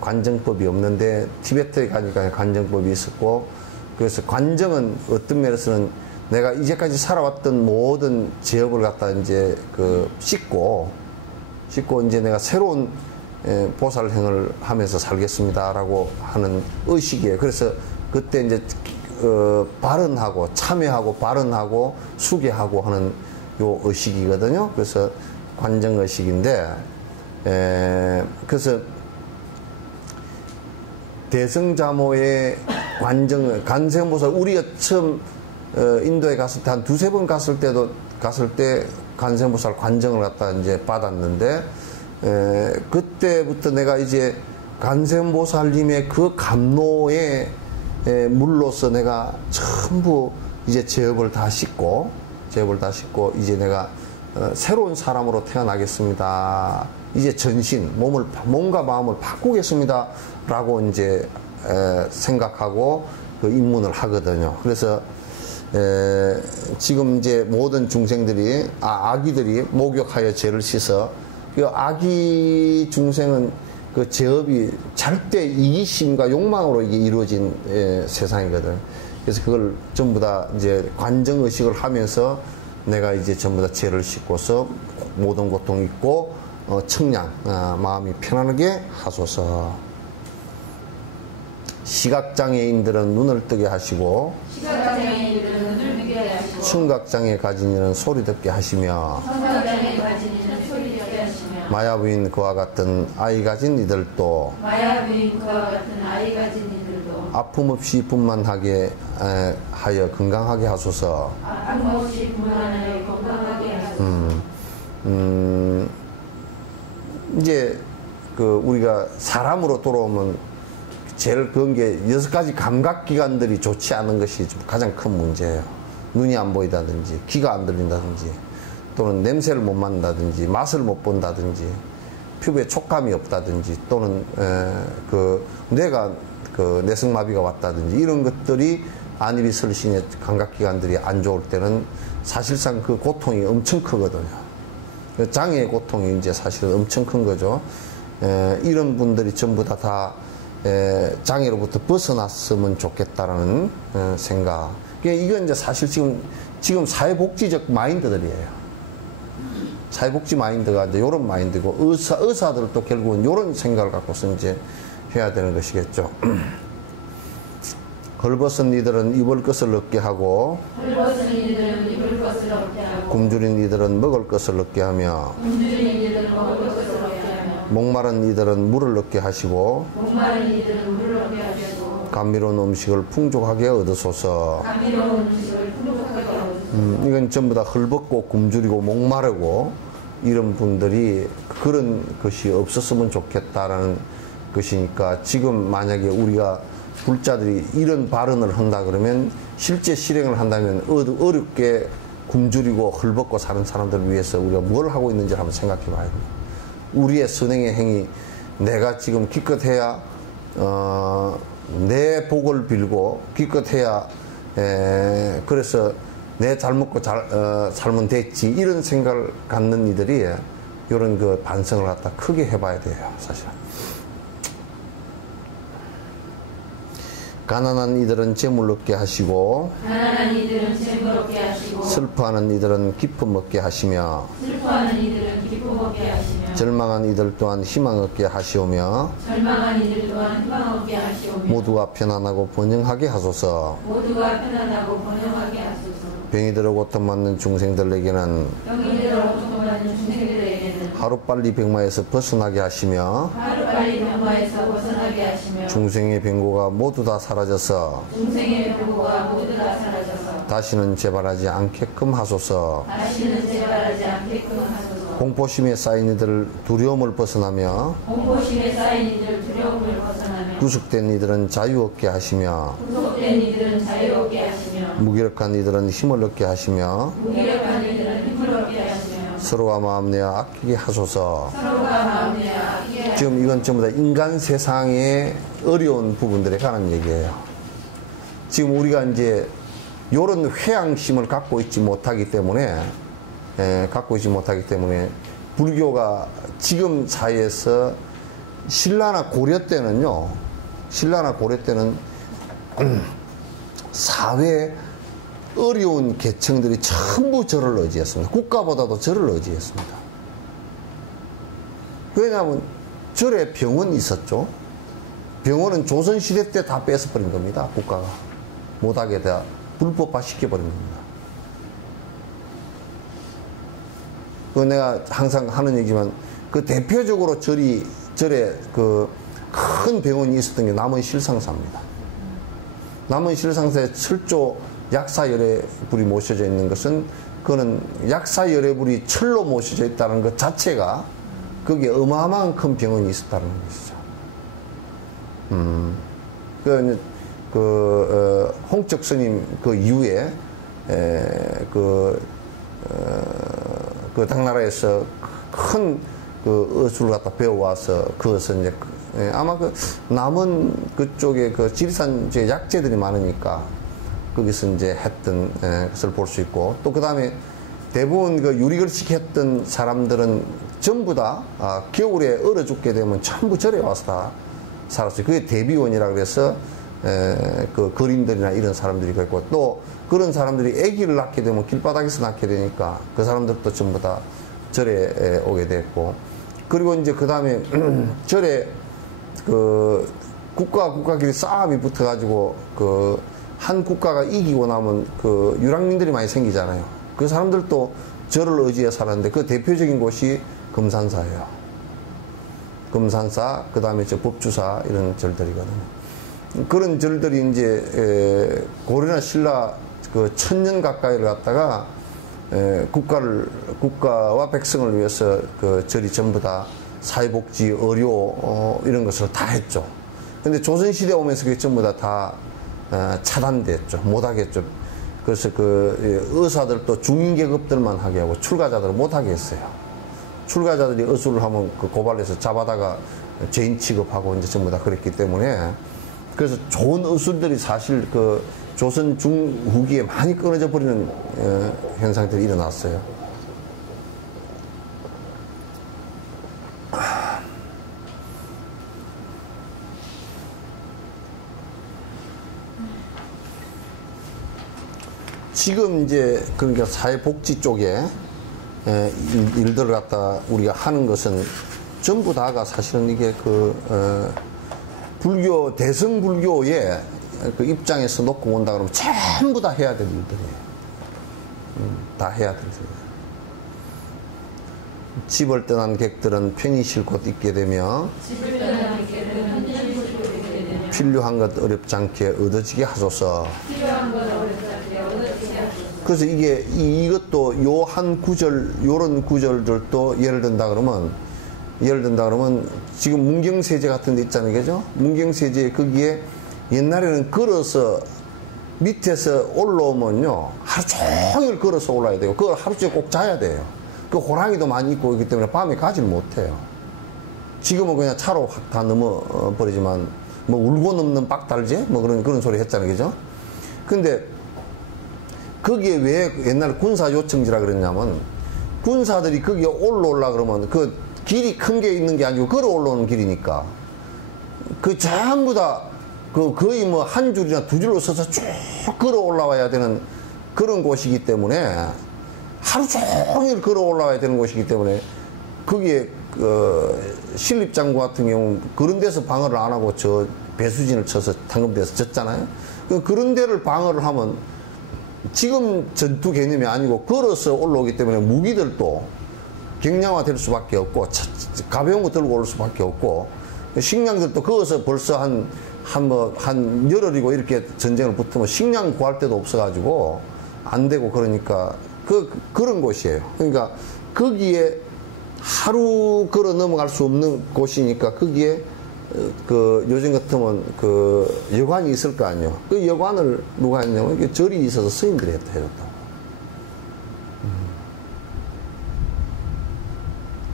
관정법이 없는데 티베트에 가니까 관정법이 있었고, 그래서 관정은 어떤 면에서는 내가 이제까지 살아왔던 모든 죄업을 갖다 이제 씻고 이제 내가 새로운 보살행을 하면서 살겠습니다라고 하는 의식이에요. 그래서 그때 이제 발언하고 참여하고 발언하고 수계하고 하는 요 의식이거든요. 그래서 관정 의식인데, 그래서 대성자모의 관세음보살, 우리가 처음 인도에 갔을 때 한 두세 번 갔을 때 관세음보살 관정을 갖다 이제 받았는데, 그때부터 내가 이제 관세음보살님의 그 감로에 물로서 내가 전부 이제 죄업을 다 씻고 이제 내가 새로운 사람으로 태어나겠습니다. 이제 전신, 몸과 마음을 바꾸겠습니다. 라고 이제 생각하고 입문을 하거든요. 그래서 지금 이제 모든 중생들이, 아기들이 목욕하여 죄를 씻어, 그 아기 중생은 그 죄업이 절대 이기심과 욕망으로 이게 이루어진 세상이거든. 그래서 그걸 전부 다 이제 관정의식을 하면서 내가 이제 전부 다 죄를 씻고서 모든 고통 잊고 청량, 마음이 편안하게 하소서. 시각장애인들은 눈을 뜨게 하시고, 시각장애인들은 눈을 뜨게 하시고, 청각장애 가진 이는 소리 듣게 하시며, 청각장애 가진 이는 소리 듣게 하시며, 마야부인 그와 같은 아이 가진 이들도, 마야부인 그와 같은 아이 가진 이들도, 아픔 없이 분만하게 하여 건강하게 하소서. 아픔 없이 분만하여 건강하게 하소서. 이제 우리가 사람으로 돌아오면 제일 그런 게 6가지 감각기관들이 좋지 않은 것이 좀 가장 큰 문제예요. 눈이 안 보인다든지, 귀가 안 들린다든지, 또는 냄새를 못 맡는다든지, 맛을 못 본다든지, 피부에 촉감이 없다든지, 또는 뇌가 내성마비가 왔다든지, 이런 것들이 안입이 설신의 감각기관들이 안 좋을 때는 사실상 그 고통이 엄청 크거든요. 장애의 고통이 이제 사실은 엄청 큰 거죠. 이런 분들이 전부 다 장애로부터 벗어났으면 좋겠다라는 생각. 이건 이제 사실 지금 사회복지적 마인드들이에요. 사회복지 마인드가 이제 이런 마인드고, 의사들도 결국은 이런 생각을 갖고서 이제 해야 되는 것이겠죠. 헐벗은 이들은 입을 것을 얻게 하고, 헐벗은 이들은 입을 것을 얻게 하고, 굶주린 이들은 먹을 것을 얻게 하며, 굶주린 이들은 먹을 것을 얻게 하며, 목마른 이들은 물을 얻게 하시고, 목마른 이들은 물을 얻게 하시고, 감미로운 음식을 풍족하게 얻으소서. 감미로운 음식을 풍족하게 얻으소서. 이건 전부 다 헐벗고 굶주리고 목마르고 이런 분들이 그런 것이 없었으면 좋겠다라는 것이니까, 지금 만약에 우리가 불자들이 이런 발언을 한다 그러면 실제 실행을 한다면 어렵게 굶주리고 헐벗고 사는 사람들을 위해서 우리가 뭘 하고 있는지 한번 생각해 봐야 됩니다. 우리의 선행의 행위, 내가 지금 기껏해야 내 복을 빌고 기껏해야 그래서 내 잘 먹고 살면 됐지, 이런 생각을 갖는 이들이 이런 그 반성을 갖다 크게 해봐야 돼요, 사실. 가난한 이들은 재물 얻게 하시고, 가난한 이들은 재물 얻게 하시고, 슬퍼하는 이들은 기쁨 얻게 하시며, 슬퍼하는 이들은 기쁨 얻게 하시며, 절망한 이들 또한 희망 얻게 하시오며, 절망한 이들 또한 희망 얻게 하시오며, 모두가 편안하고 번영하게 하소서. 모두가 편안하고 번영하게 하소서. 병이 들어 고통받는 중생들에게는 병이 들어 고통받는 중생들에게는 하루빨리 병마에서 벗어나게 하시며, 하루빨리 병마에서 벗어나게 하시며, 중생의 병고가 모두 다 사라져서 중생의 병고가 모두 다 사라져서 다시는 재발하지 않게끔 하소서. 다시는 재발하지 않게끔 하소서. 공포심에 쌓인 이들 두려움을 벗어나며, 공포심에 쌓인 이들 두려움을 벗어나며, 구속된 이들은 자유 얻게 하시며, 구속된 이들은 자유 얻게 하시며, 무기력한 이들은 힘을 얻게 하시며, 무기력한 이들은 힘을 얻게 하시며, 서로가 마음 내어 아끼게 하소서. 서로가 마음 내어 아끼게 하시며. 지금 이건 전부 다 인간 세상의 어려운 부분들에 관한 얘기예요. 지금 우리가 이제 이런 회양심을 갖고 있지 못하기 때문에 불교가 지금 사회에서 신라나 고려 때는요, 사회 어려운 계층들이 전부 절을 의지했습니다. 국가보다도 절을 의지했습니다. 왜냐하면 절에 병원이 있었죠. 병원은 조선시대 때 다 뺏어버린 겁니다. 국가가 못하게 다 불법화 시켜버린 겁니다. 그 내가 항상 하는 얘기지만, 그 대표적으로 절에 그 큰 병원이 있었던 게 남원실상사입니다. 남원실상사에 철조 약사열애불이 모셔져 있는 것은, 그거는 약사열애불이 철로 모셔져 있다는 것 자체가 거기에 어마어마한 큰 병원이 있었다는 것이죠. 홍적 스님 그 이후에 그 당나라에서 큰 그 의술을 갖다 배워와서 그것을 이제 아마 그 남은 그쪽에 그 지리산 약재들이 많으니까 거기서 이제 했던 것을 볼 수 있고, 또 그 다음에 대부분 그 유리글식 했던 사람들은 전부 다 겨울에 얼어 죽게 되면 전부 절에 와서 다 살았어요. 그게 대비원이라 그래서 그 거린들이나 이런 사람들이 있고, 또 그런 사람들이 아기를 낳게 되면 길바닥에서 낳게 되니까 그 사람들도 전부 다 절에 오게 됐고, 그리고 이제 그 다음에 절에 그 국가끼리 싸움이 붙어가지고 그 한 국가가 이기고 나면 그 유랑민들이 많이 생기잖아요. 그 사람들도 절을 의지해 살았는데 그 대표적인 곳이 금산사예요. 금산사, 그 다음에 저 법주사 이런 절들이거든요. 그런 절들이 이제 고려나 신라 그 1000년 가까이를 갖다가 국가와 백성을 위해서 그 절이 전부 다 사회복지, 의료 이런 것을 다 했죠. 근데 조선시대 오면서 그게 전부 다 차단됐죠. 못하겠죠. 그래서 그 의사들도 중인계급들만 하게 하고 출가자들은 못하게 했어요. 출가자들이 의술을 하면 그 고발해서 잡아다가 죄인 취급하고 이제 전부 다 그랬기 때문에 그래서 좋은 의술들이 사실 그 조선 중후기에 많이 끊어져 버리는 현상들이 일어났어요. 지금 이제 그러니까 사회복지 쪽에 일들을 갖다 우리가 하는 것은 전부 다가 사실은 이게 그 불교 대승불교의 그 입장에서 놓고 본다 그러면 전부 다 해야 될 일들이에요. 다 해야 될 일이에요. 집을 떠난 객들은 편히 쉴 곳 있게 되며 필요한 것 어렵지 않게 얻어지게 하소서. 그래서 이것도 요 한 구절, 요런 구절들도 예를 든다 그러면 지금 문경세제 같은 데 있잖아요. 그죠? 문경세제 거기에 옛날에는 걸어서 밑에서 올라오면요. 하루 종일 걸어서 올라야 돼요. 그걸 하루 종일 꼭 자야 돼요. 그 호랑이도 많이 있고 있기 때문에 밤에 가지를 못해요. 지금은 그냥 차로 확 다 넘어버리지만 뭐 울고 넘는 빡달제? 뭐 그런 소리 했잖아요. 그죠? 근데 거기에 왜 옛날 군사 요청지라 그랬냐면 군사들이 거기에 올라오려 그러면 그 길이 큰 게 있는 게 아니고 걸어 올라오는 길이니까 그 전부 다 그 거의 뭐 한 줄이나 두 줄로 서서 쭉 걸어 올라와야 되는 그런 곳이기 때문에 하루 종일 걸어 올라와야 되는 곳이기 때문에 거기에 신립장구 같은 경우 그런 데서 방어를 안 하고 저 배수진을 쳐서 당금대에서 졌잖아요. 그런 데를 방어를 하면 지금 전투 개념이 아니고 걸어서 올라오기 때문에 무기들도 경량화 될 수밖에 없고 가벼운 거 들고 올 수밖에 없고 식량들도 거기서 벌써 한 열흘이고 이렇게 전쟁을 붙으면 식량 구할 데도 없어가지고 안 되고 그러니까 그런 곳이에요. 그러니까 거기에 하루 걸어 넘어갈 수 없는 곳이니까 거기에 그 요즘 같으면 그 여관이 있을 거 아니에요. 그 여관을 누가 했냐면 절이 있어서 스님들이 해줬다고.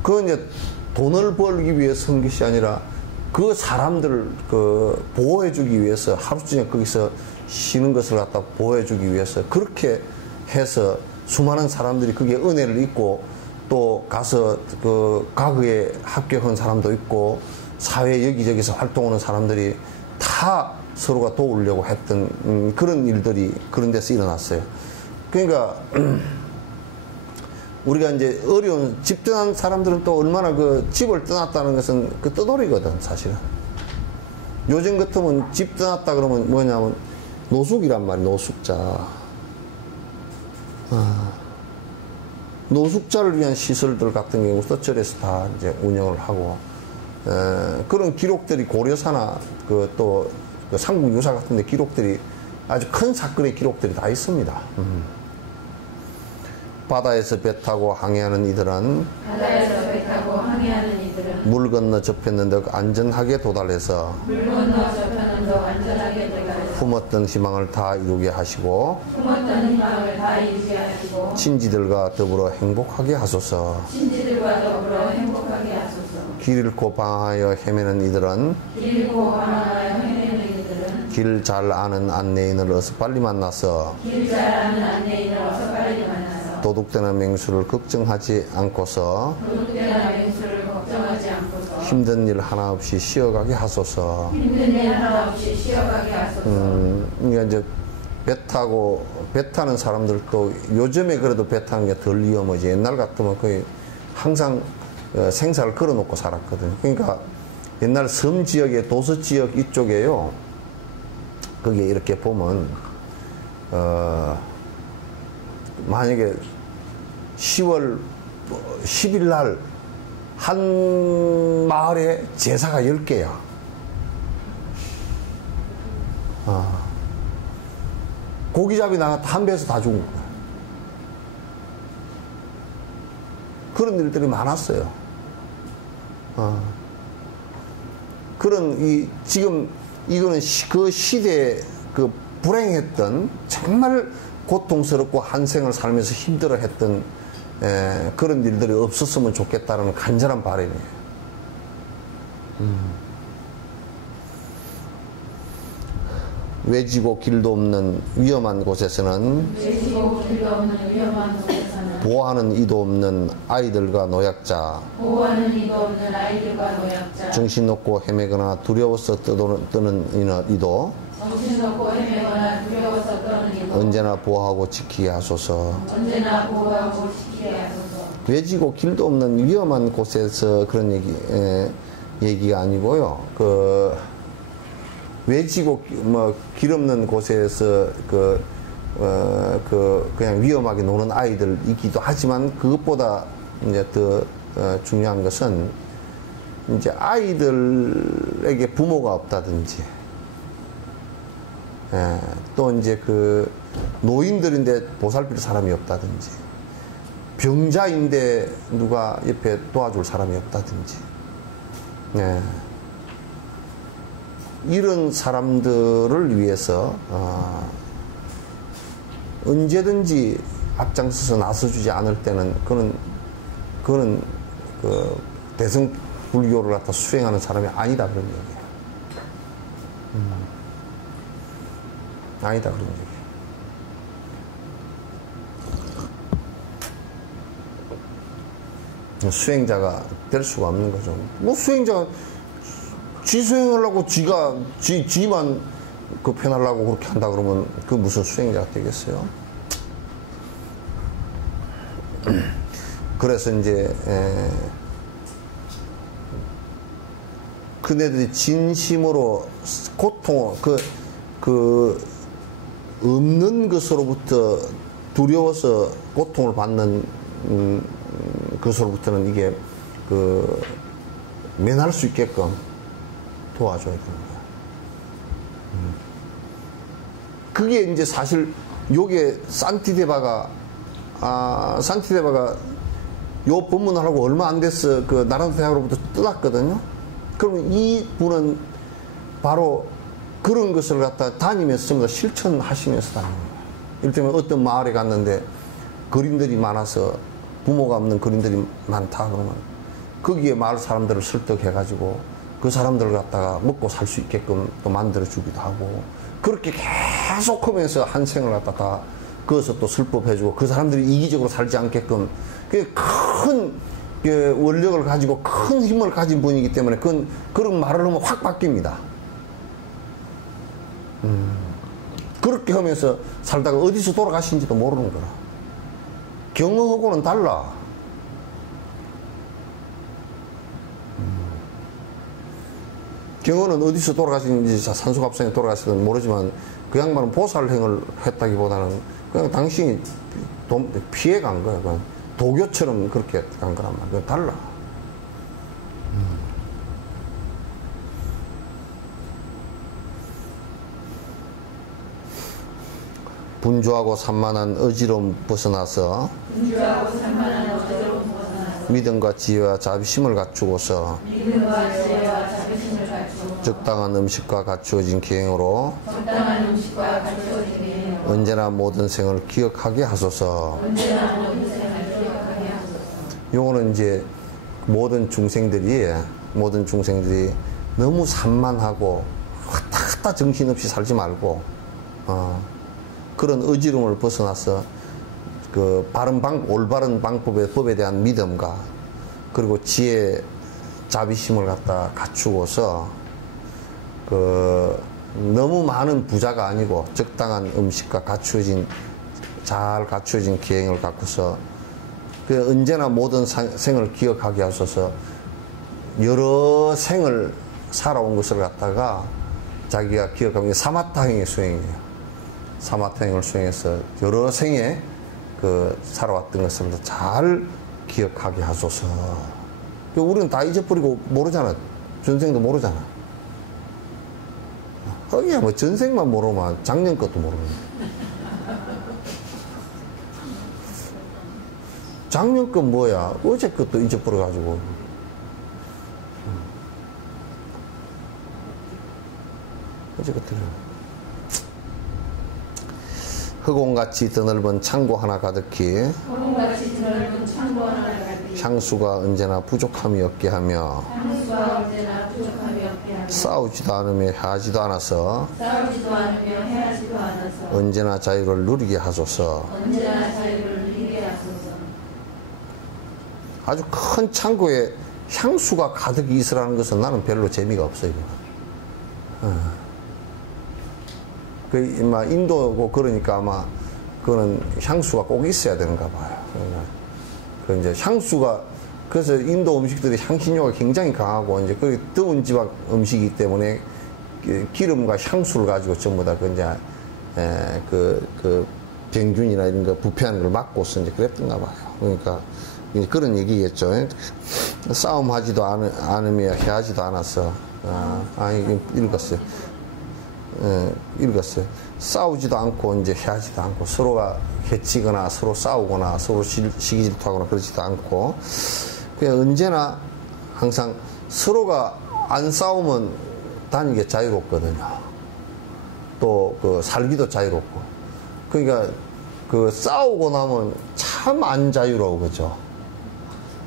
그건 이제 돈을 벌기 위해서 한 것이 아니라 그 사람들을 그 보호해주기 위해서 하루 종일 거기서 쉬는 것을 갖다 보호해주기 위해서 그렇게 해서 수많은 사람들이 거기에 은혜를 입고 또 가서 그 과거에 합격한 사람도 있고 사회 여기저기서 활동하는 사람들이 다 서로가 도우려고 했던 그런 일들이 그런 데서 일어났어요. 그러니까 우리가 이제 어려운 집 떠난 사람들은 또 얼마나 그 집을 떠났다는 것은 그 떠돌이거든 사실은. 요즘 같으면 집 떠났다 그러면 뭐냐면 노숙이란 말이야. 노숙자. 노숙자를 위한 시설들 같은 경우도 절에서 다 이제 운영을 하고 그런 기록들이 고려사나 그 또 그 삼국유사 같은 데 기록들이 아주 큰 사건의 기록들이 다 있습니다. 바다에서 배 타고 항해하는 이들은 물 건너 접했는데 안전하게 도달해서 품었던 희망을 다 이루게 하시고 친지들과 더불어 행복하게 하소서. 길 잃고 방황하여 헤매는 이들은 길 잘 아는 안내인을 어서 빨리 만나서 도둑되는 맹수를 걱정하지 않고서 힘든 일 하나 없이 쉬어가게 하소서. 그러니까 이제 배 타는 사람들도 요즘에 그래도 배 타는 게 덜 위험하지. 옛날 같으면 거의 항상 생사를 걸어놓고 살았거든요. 그러니까 옛날 섬 지역에 도서 지역 이쪽에요. 거기에 이렇게 보면 만약에 10월 10일 날 한 마을에 제사가 10개야. 고기잡이 나갔다 한 배에서 다 죽은 거야. 그런 일들이 많았어요. 그런 지금 이거는 그 시대에 그 불행했던 정말 고통스럽고 한 생을 살면서 힘들어했던 그런 일들이 없었으면 좋겠다는 간절한 바람이에요. 외지고 길도 없는 위험한 곳에서는 보호하는 이도 없는 아이들과 노약자, 정신 놓고 헤매거나 두려워서 떠는 이도 언제나 보호하고 지키게 하소서. 외지고 길도 없는 위험한 곳에서 그런 얘기가 아니고요. 외지고 길 없는 곳에서 그냥 위험하게 노는 아이들이기도 하지만 그것보다 이제 더 중요한 것은 이제 아이들에게 부모가 없다든지, 또 이제 노인들인데 보살필 사람이 없다든지, 병자인데 누가 옆에 도와줄 사람이 없다든지, 이런 사람들을 위해서 언제든지 앞장서서 나서주지 않을 때는 그거는 대승 불교를 갖다 수행하는 사람이 아니다, 그런 얘기예요. 아니다, 그런 얘기예요. 수행자가 될 수가 없는 거죠. 수행자가 지 수행하려고 지만 편하려고 그렇게 한다 그러면 무슨 수행자가 되겠어요? 그래서 이제 그네들이 진심으로 고통을 없는 것으로부터 두려워서 고통을 받는 것으로부터는 이게 면할 수 있게끔 도와줘야 되는 거야. 그게 이제 사실 요게 산티데바가 요 법문을 하고 얼마 안 됐어 나라도 대학으로부터 떠났거든요. 그러면 이 분은 바로 그런 것을 갖다 다니면서 전부 다 실천하시면서 다니는 거예요. 이를테면 어떤 마을에 갔는데 거린들이 많아서 부모가 없는 거린들이 많다 그러면 거기에 마을 사람들을 설득해가지고 그 사람들을 갖다가 먹고 살 수 있게끔 또 만들어주기도 하고, 그렇게 계속 하면서 한 생을 갖다가 그것을 또 설법해주고, 그 사람들이 이기적으로 살지 않게끔 큰 원력을 가지고 큰 힘을 가진 분이기 때문에 그런 말을 하면 확 바뀝니다. 그렇게 하면서 살다가 어디서 돌아가신지도 모르는 거라. 경허하고는 달라. 경허는 어디서 돌아가시는지 산수갑상에 돌아가시든 모르지만 그 양반은 보살행을 했다기보다는 그냥 당신이 피해 간 거야. 그냥 도교처럼 그렇게 간 거란 말이야. 그건 달라. 분주하고 산만한 어지러움 벗어나서 믿음과 지혜와 자비심을 갖추고서 적당한 음식과 갖추어진 기행으로 언제나 모든 생을 기억하게 하소서. 요거는 이제 모든 중생들이 너무 산만하고 왔다 갔다 정신없이 살지 말고 그런 어지러움을 벗어나서 올바른 법에 대한 믿음과 그리고 지혜, 자비심을 갖다 갖추고서 너무 많은 부자가 아니고 적당한 음식과 잘 갖추어진 기행을 갖고서 그 언제나 모든 생을 기억하게 하소서. 여러 생을 살아온 것을 갖다가 자기가 기억하는 게 사마타행의 수행이에요. 사마타행을 수행해서 여러 생에 그 살아왔던 것을 잘 기억하게 하소서. 우리는 다 잊어버리고 모르잖아. 전생도 모르잖아. 하기야 뭐 전생만 모르면 작년 것도 모르는데. 작년 건 뭐야? 어제 것도 잊어버려가지고. 어제 것들은. 흑원같이 드넓은 창고 하나 가득히 흑원같이 드넓은 창고 하나 가득히 향수가 언제나 부족함이 없게 하며 향수가 언제나 부족함이 없게 하며 싸우지도 않으며 해하지도 않아서 싸우지도 않으며 해하지도 않아서 언제나 자유를 누리게 하소서. 언제나 자유를 누리게 하소서. 아주 큰 창고에 향수가 가득히 있으라는 것은 나는 별로 재미가 없어요. 그, 인도고 그러니까 아마, 그거는 향수가 꼭 있어야 되는가 봐요. 그 이제 향수가, 그래서 인도 음식들이 향신료가 굉장히 강하고, 이제 그 더운 지방 음식이기 때문에 기름과 향수를 가지고 전부 다 그 이제, 병균이나 이런 거 부패하는 걸 막고서 이제 그랬던가 봐요. 그러니까, 그런 얘기겠죠. 싸움하지도 않으며 해하지도 않아서, 읽었어요. 읽었어요. 싸우지도 않고 이제 해하지도 않고 서로가 해치거나 서로 싸우거나 서로 시기질투하거나 그러지도 않고 그냥 언제나 항상 서로가 안 싸우면 다니기 자유롭거든요. 또 그 살기도 자유롭고 그러니까 그 싸우고 나면 참 안 자유로워. 그죠?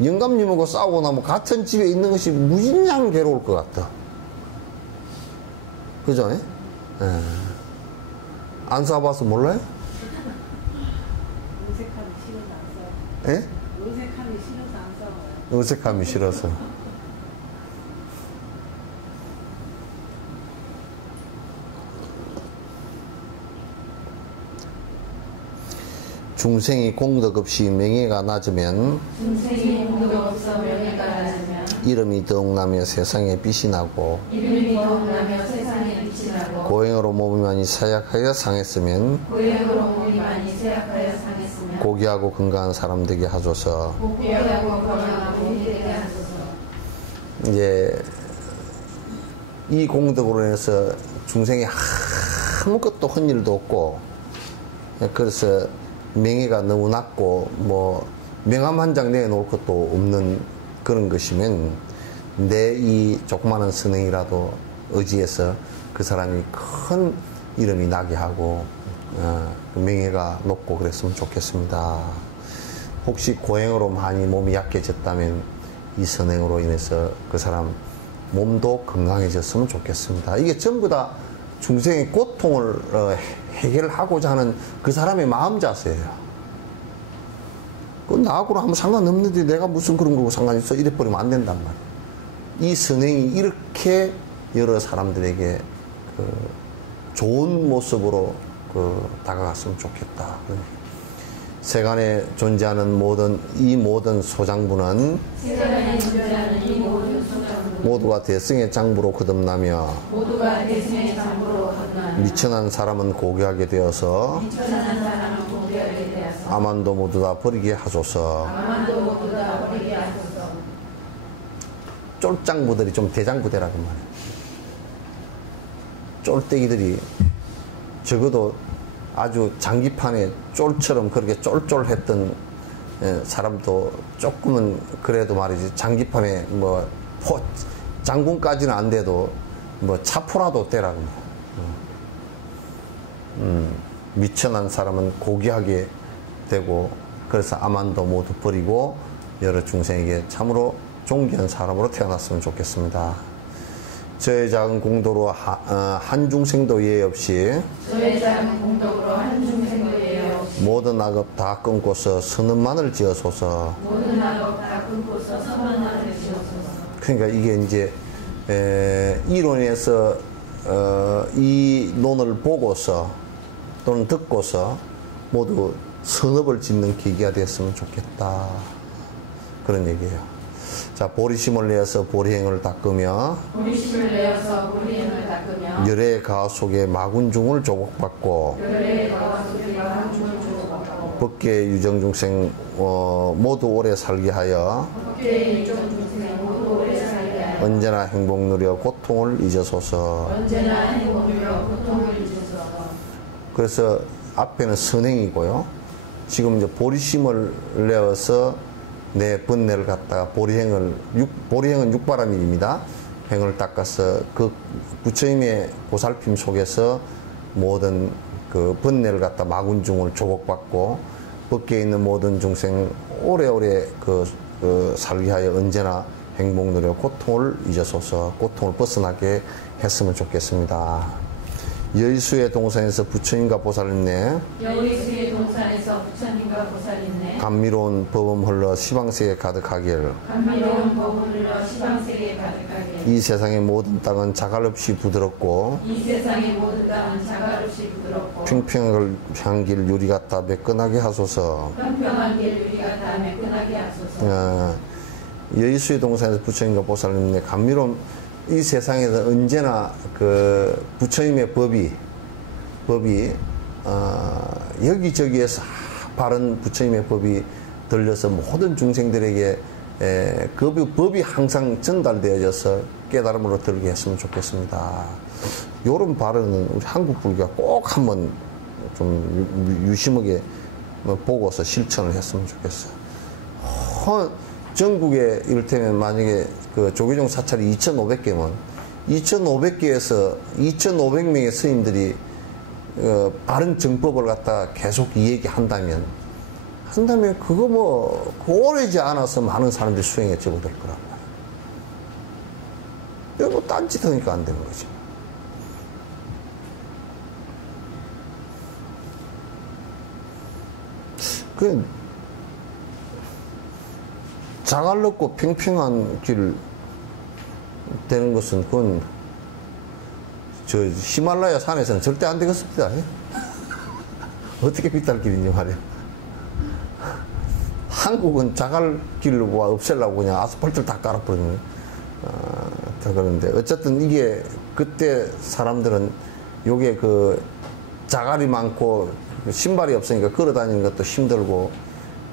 영감님하고 싸우고 나면 같은 집에 있는 것이 무진장 괴로울 것 같다. 그죠? 안 싸워봐서 몰라요? 어색함이 싫어서 안 싸워요. 예? 어색함이 싫어서 안 싸워요. 어색함이 싫어서. 중생이 공덕 없이 명예가 낮으면 중생이 공덕 없어 명예가 낮으면 이름이 더욱 나며 세상에 빛이 나고 이름이 더욱 나며 세상에 빛이 나고 고행으로 몸이 많이 사약하여 상했으면 고행으로 몸이 많이 쇠약하여 상했으면 고귀하고 건강한 사람 되게 하소서. 고귀하고 건강한 몸이 되게 하소서. 이제 이 공덕으로 인해서 중생이 아무것도 한 일도 없고 그래서 명예가 너무 낮고 뭐 명함 한 장 내놓을 것도 없는 그런 것이면 내 이 조그마한 선행이라도 의지해서 그 사람이 큰 이름이 나게 하고 명예가 높고 그랬으면 좋겠습니다. 혹시 고행으로 많이 몸이 약해졌다면 이 선행으로 인해서 그 사람 몸도 건강해졌으면 좋겠습니다. 이게 전부 다 중생의 고통을 해결하고자 하는 그 사람의 마음 자세예요. 그 나하고는 아무 상관없는데 내가 무슨 그런 거고 상관이 있어 이래버리면 안 된단 말이에요. 이 선행이 이렇게 여러 사람들에게 그 좋은 모습으로 그 다가갔으면 좋겠다. 세간에 존재하는 이 모든 소장부는 세상에 존재하는 이 모든 소장부 모두가 대승의 장부로 거듭나며 모두가 대승의 장부로 거듭나며 미천한 사람은 고귀하게 되어서 미천한 사람은 고귀하게 되어서 아만도 모두 다 버리게 하소서. 아만도 모두 다 버리게 하소서. 쫄장부들이 좀 대장부대라고 말해요. 쫄대기들이 적어도 아주 장기판에 쫄처럼 그렇게 쫄쫄했던 사람도 조금은 그래도 말이지 장기판에 뭐 장군까지는 안 돼도 뭐 차포라도 떼라고 미천한 사람은 고귀하게 되고 그래서 아만도 모두 버리고 여러 중생에게 참으로 존귀한 사람으로 태어났으면 좋겠습니다. 저의 작은 공도로 한 중생도 예외 없이 저의 작은 공덕으로 한 중생도 예외 없이 모든 악업 다 끊고서 선언만을 지어소서. 모든 악업 다 끊고서 선언만을 지어소서. 그러니까 이게 이제 이론에서 이 논을 보고서 또는 듣고서 모두 선업을 짓는 계기가 됐으면 좋겠다. 그런 얘기예요. 자, 보리심을 내어서 보리행을 닦으며 보리심을 내어서 보리행을 닦으며 열의 가화 속에 마군중을 조복받고 열의 가와 속에 마군중을 조복받고 법계 유정중생 모두 오래 살게 하여 법계의 유정중생 모두 오래 살게 하여 언제나 행복 누려 고통을 잊어소서. 언제나 행복 누려 고통을 잊어소서. 그래서 앞에는 선행이고요. 지금 이제 보리심을 내어서 내 번뇌를 갖다가 보리행은 육바라밀입니다. 행을 닦아서 그 부처님의 보살핌 속에서 모든 그 번뇌를 갖다 마군중을 조복받고 법계에 있는 모든 중생 오래오래 살게 하여 언제나 행복 누려 고통을 잊어소서. 고통을 벗어나게 했으면 좋겠습니다. 여의수의 동산에서 부처님과 보살님네 여의수의 동산에서 부처님과 보살님네 감미로운 법음 흘러 시방세계 가득하길. 감미로운 법을 흘러 시방세계에 가득하게 이 세상의 모든 땅은 자갈 없이 부드럽고 이 세상의 모든 땅은 자갈 없이 부드럽고 평평한 길 유리 같다 매끈하게 하소서. 평평한 길 유리가 다 매끈하게 하소서. 여의수의 동산에서 부처님과 보살님네 감미로운 이 세상에서 언제나 그 부처님의 법이 여기저기에서 바른 부처님의 법이 들려서 모든 중생들에게 그 법이 항상 전달되어져서 깨달음으로 들게 했으면 좋겠습니다. 이런 발언은 우리 한국 불교가 꼭 한번 좀 유심하게 보고서 실천을 했으면 좋겠어요. 전국에 이를테면 만약에 그 조계종 사찰이 2,500개면 2,500개에서 2,500명의 스님들이 바른 정법을 갖다 계속 이야기한다면 그거 오래지 않아서 많은 사람들이 수행에 접어들 거란 말이에요. 이거 딴짓 하니까 안 되는 거죠. 자갈 넣고 평평한 길 되는 것은 그건 저 히말라야 산에서는 절대 안 되겠습니다. 어떻게 비탈길인지 말이에요. 한국은 자갈길을 없애려고 그냥 아스팔트를 다 깔아버리는 다 그러는데 어쨌든 이게 그때 사람들은 요게 그 자갈이 많고 신발이 없으니까 걸어 다니는 것도 힘들고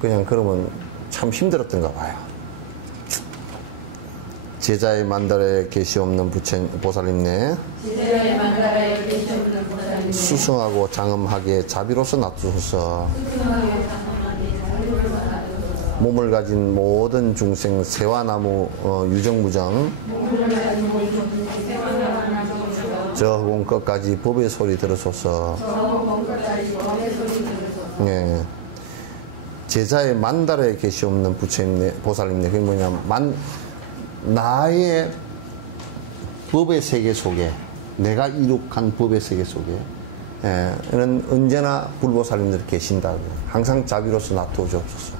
그냥 그러면 참 힘들었던가 봐요. 제자의 만달에 계시 없는 보살님네 제자의 만달에 계시 없는 보살님네 수승하고 장엄하게 자비로서 놔두소서. 몸을 가진 모든 중생 세화나무 유정무정 저 허공 끝까지 법의 소리 들으소서. 네. 제자의 만달에 계시 없는 부처님네 보살님네 그게 뭐냐면 나의 법의 세계 속에 내가 이룩한 법의 세계 속에 이런 언제나 불보살님들이 계신다고 항상 자비로서 놔두어 주옵소서.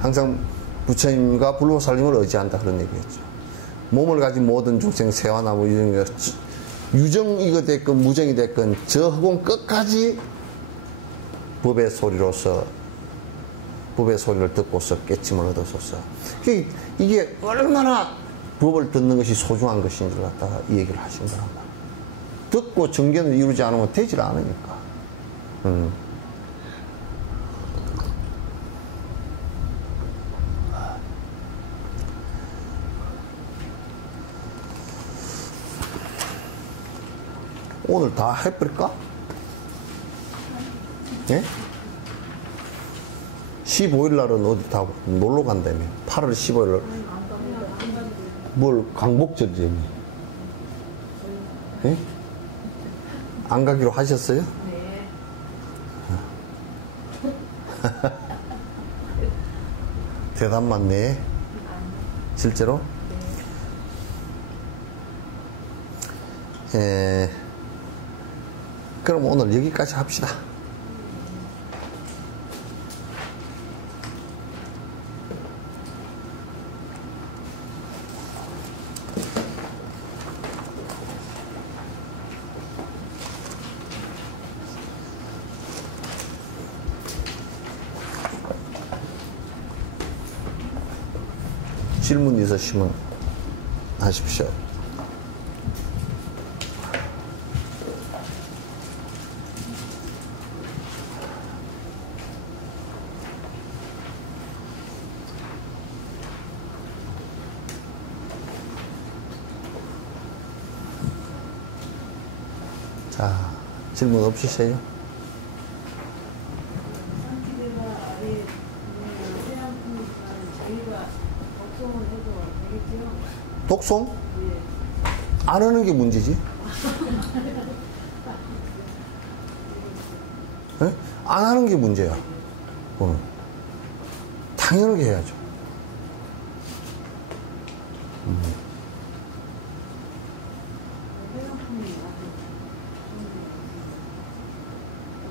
항상 부처님과 불보살님을 의지한다 그런 얘기였죠. 몸을 가진 모든 중생 세화나무 유정이가 됐건 무정이 됐건 저 허공 끝까지 법의 소리를 듣고서 깨침을 얻어소서. 이게 얼마나 법을 듣는 것이 소중한 것인지를 갖다가 이 얘기를 하신 거란 말이에요. 듣고 정견을 이루지 않으면 되질 않으니까. 오늘 다 해버릴까? 예? 15일 날은 어디 다 놀러 간다며. 8월 15일 날. 뭘 광복절이지? 예? 안 가기로 하셨어요? 네. 대답 많네. 실제로? 그럼 오늘 여기까지 합시다. 질문 있으시면 하십시오. 자, 질문 없으세요? 상기대가 아래 세안품이니까 저희가 걱정을 해도 되겠죠? 독송? 예. 안 하는 게 문제지. 네? 안 하는 게 문제야. 당연하게 해야죠.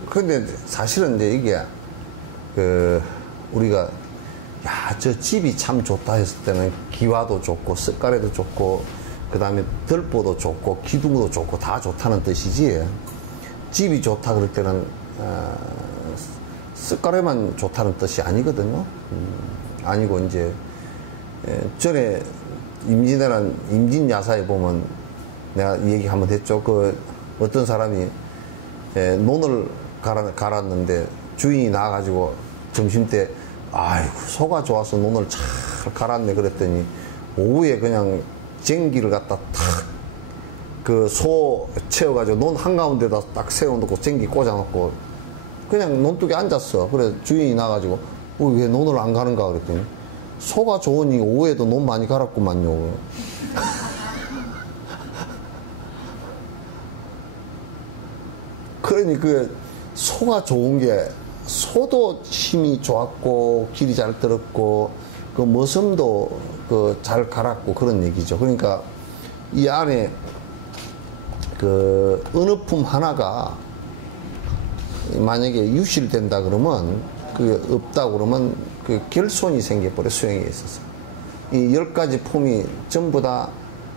근데 사실은 이제 이게, 우리가, 야, 저 집이 참 좋다 했을 때는 기와도 좋고, 쓱가래도 좋고, 그 다음에 들보도 좋고, 기둥도 좋고, 다 좋다는 뜻이지. 집이 좋다 그럴 때는, 쓱가래만 좋다는 뜻이 아니거든요. 아니고, 이제, 전에 임진야사에 보면 내가 얘기 한번 했죠. 어떤 사람이 논을 갈았는데 주인이 나와가지고 점심때 아이고 소가 좋아서 논을 잘 갈았네 그랬더니 오후에 그냥 쟁기를 갖다 탁 그 소 채워가지고 논 한가운데다 딱 세워놓고 쟁기 꽂아놓고 그냥 논둑에 앉았어. 그래 주인이 나와가지고 왜 논을 안 가는가 그랬더니 소가 좋으니 오후에도 논 많이 갈았구만요. 그러니 소가 좋은 게 소도 힘이 좋았고 길이 잘 들었고 머슴도 잘 갈았고 그런 얘기죠. 그러니까 이 안에 어느 품 하나가 만약에 유실된다 그러면 없다 그러면 결손이 생겨버려. 수행에 있어서 이 10가지 품이 전부 다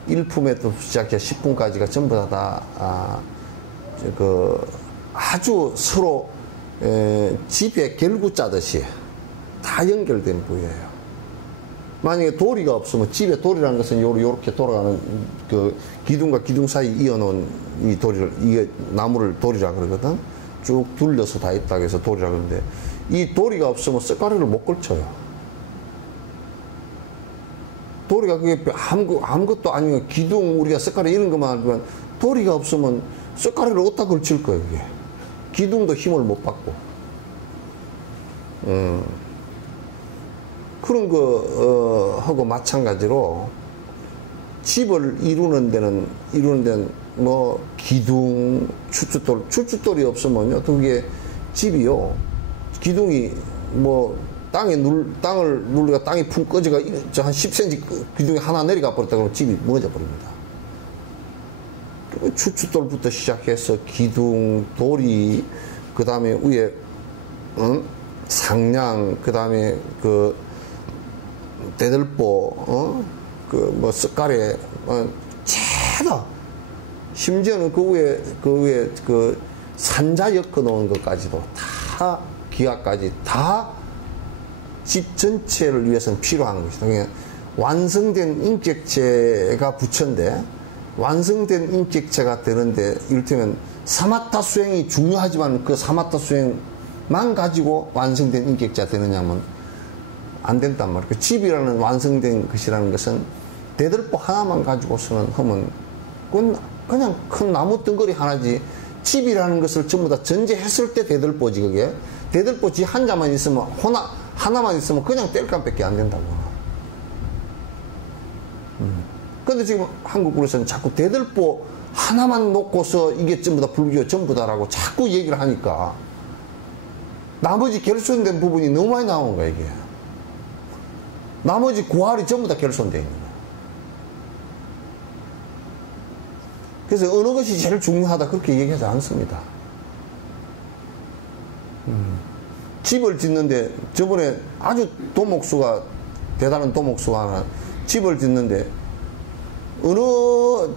1품에도 시작해 10품까지가 전부 다 아주 서로 집에 결구 짜듯이 다 연결된 부위예요. 만약에 도리가 없으면 집에 도리라는 것은 요렇게 돌아가는 기둥과 기둥 사이 이어놓은 이 도리를 이게 나무를 도리라 그러거든. 쭉 둘러서 다 있다고 해서 도리라 그러는데 이 도리가 없으면 쇳가루를 못 걸쳐요. 도리가 그게 아무것도 아니고 기둥 우리가 쇳가루 이런 것만 알면 도리가 없으면 쇳가루를 어디다 걸칠 거예요. 이게 기둥도 힘을 못 받고 그런 하고 마찬가지로 집을 이루는 데는 뭐 기둥, 추춧돌이 없으면요 그게 집이요 기둥이 뭐 땅을 누르니까 땅이 푹 꺼지가 한 10cm 기둥이 하나 내려가 버렸다 그러면 집이 무너져 버립니다. 추춧돌부터 시작해서 기둥, 도리, 그 다음에 위에 상량, 그 다음에 대들보, 뭐 쓱가래, 죄다 심지어는 그 위에 산자 엮어 놓은 것까지도 다 기와까지 다 집 전체를 위해서는 필요한 것이다. 그러니까 완성된 인격체가 부처인데 완성된 인격체가 되는데 이를테면 사마타 수행이 중요하지만 그 사마타 수행만 가지고 완성된 인격체가 되느냐면 안 된단 말이에요. 그 집이라는 완성된 것이라는 것은 대들보 하나만 가지고서는 하면 그냥 큰 나무 덩거리 하나지 집이라는 것을 전부 다 전제했을 때 대들보지 그게 대들보 지 한 자만 있으면 하나만 있으면 그냥 뗄감밖에 안 된다고. 근데 지금 한국으로서는 자꾸 대들보 하나만 놓고서 이게 전부 다 불교 전부 다라고 자꾸 얘기를 하니까 나머지 결손된 부분이 너무 많이 나온 거야 이게. 나머지 구할이 전부 다 결손되어 있는 거야. 그래서 어느 것이 제일 중요하다 그렇게 얘기하지 않습니다. 집을 짓는데 저번에 아주 대단한 도목수가 하나 집을 짓는데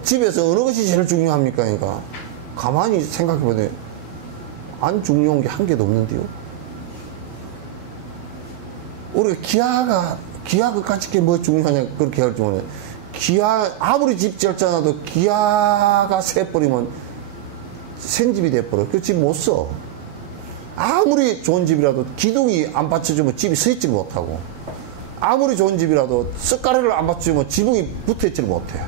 집에서 어느 것이 제일 중요합니까? 그러니까 가만히 생각해보면 안 중요한 게 한 개도 없는데요. 우리가 기아 그까짓 게 뭐 중요하냐 그렇게 할 줄은 기아 아무리 집 지었잖아도 기아가 새버리면 생집이 돼버려. 그 집 못 써. 아무리 좋은 집이라도 기둥이 안 받쳐주면 집이 서 있지를 못하고 아무리 좋은 집이라도 쓱가래를 안 받쳐주면 지붕이 붙어 있지를 못해.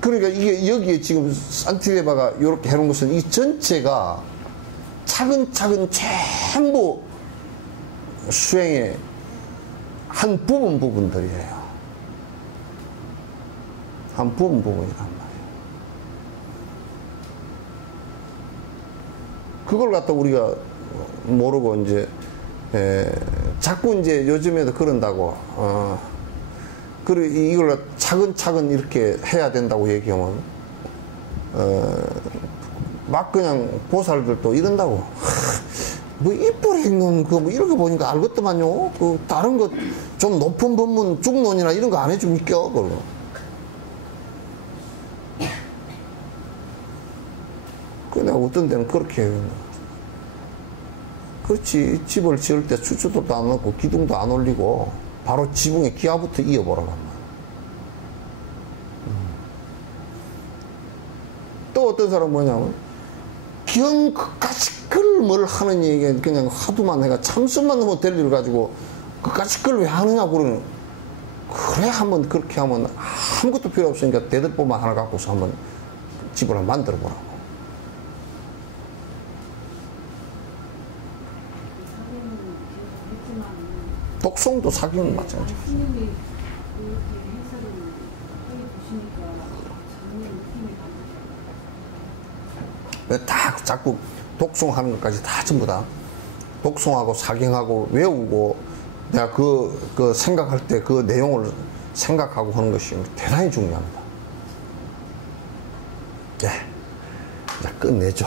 그러니까 이게 여기에 지금 산티데바가 이렇게 해놓은 것은 이 전체가 차근차근 전부 수행의 한 부분들이에요. 한 부분이란 말이에요. 그걸 갖다 우리가 모르고 이제 자꾸 이제 요즘에도 그런다고 그리고 이걸 차근차근 이렇게 해야 된다고 얘기하면 막 그냥 보살들도 이런다고 뭐 이쁘게 읽는 그 뭐 이런 거 보니까 알겠더만요. 그 다른 거 좀 높은 법문 중론이나 이런 거 안 해주니까 그걸. 그냥 어떤 데는 그렇게 해요. 그렇지. 집을 지을 때 수주도도 안 넣고 기둥도 안 올리고 바로 지붕에 기아부터 이어보라고 합니다. 또 어떤 사람은 뭐냐면 기왕까지 그걸 뭘 하는 얘기가 그냥 하도만 해가 참선만 너무 데리러 가지고 그까지 그걸 왜 하느냐고 그러는. 그래 한번 그렇게 하면 아무것도 필요 없으니까 대들보만 하나 갖고서 한번 집을 한번 만들어 보라고. 독송도 사귀는 마찬가지. 스님이 이렇게 해설을 해주시니까 전혀 느낌이 다르죠. 다 자꾸 독송하는 것까지 다 전부 다 독송하고 사경하고 외우고 내가 그 생각할 때 그 내용을 생각하고 하는 것이 대단히 중요합니다. 예, 이제 끝내죠.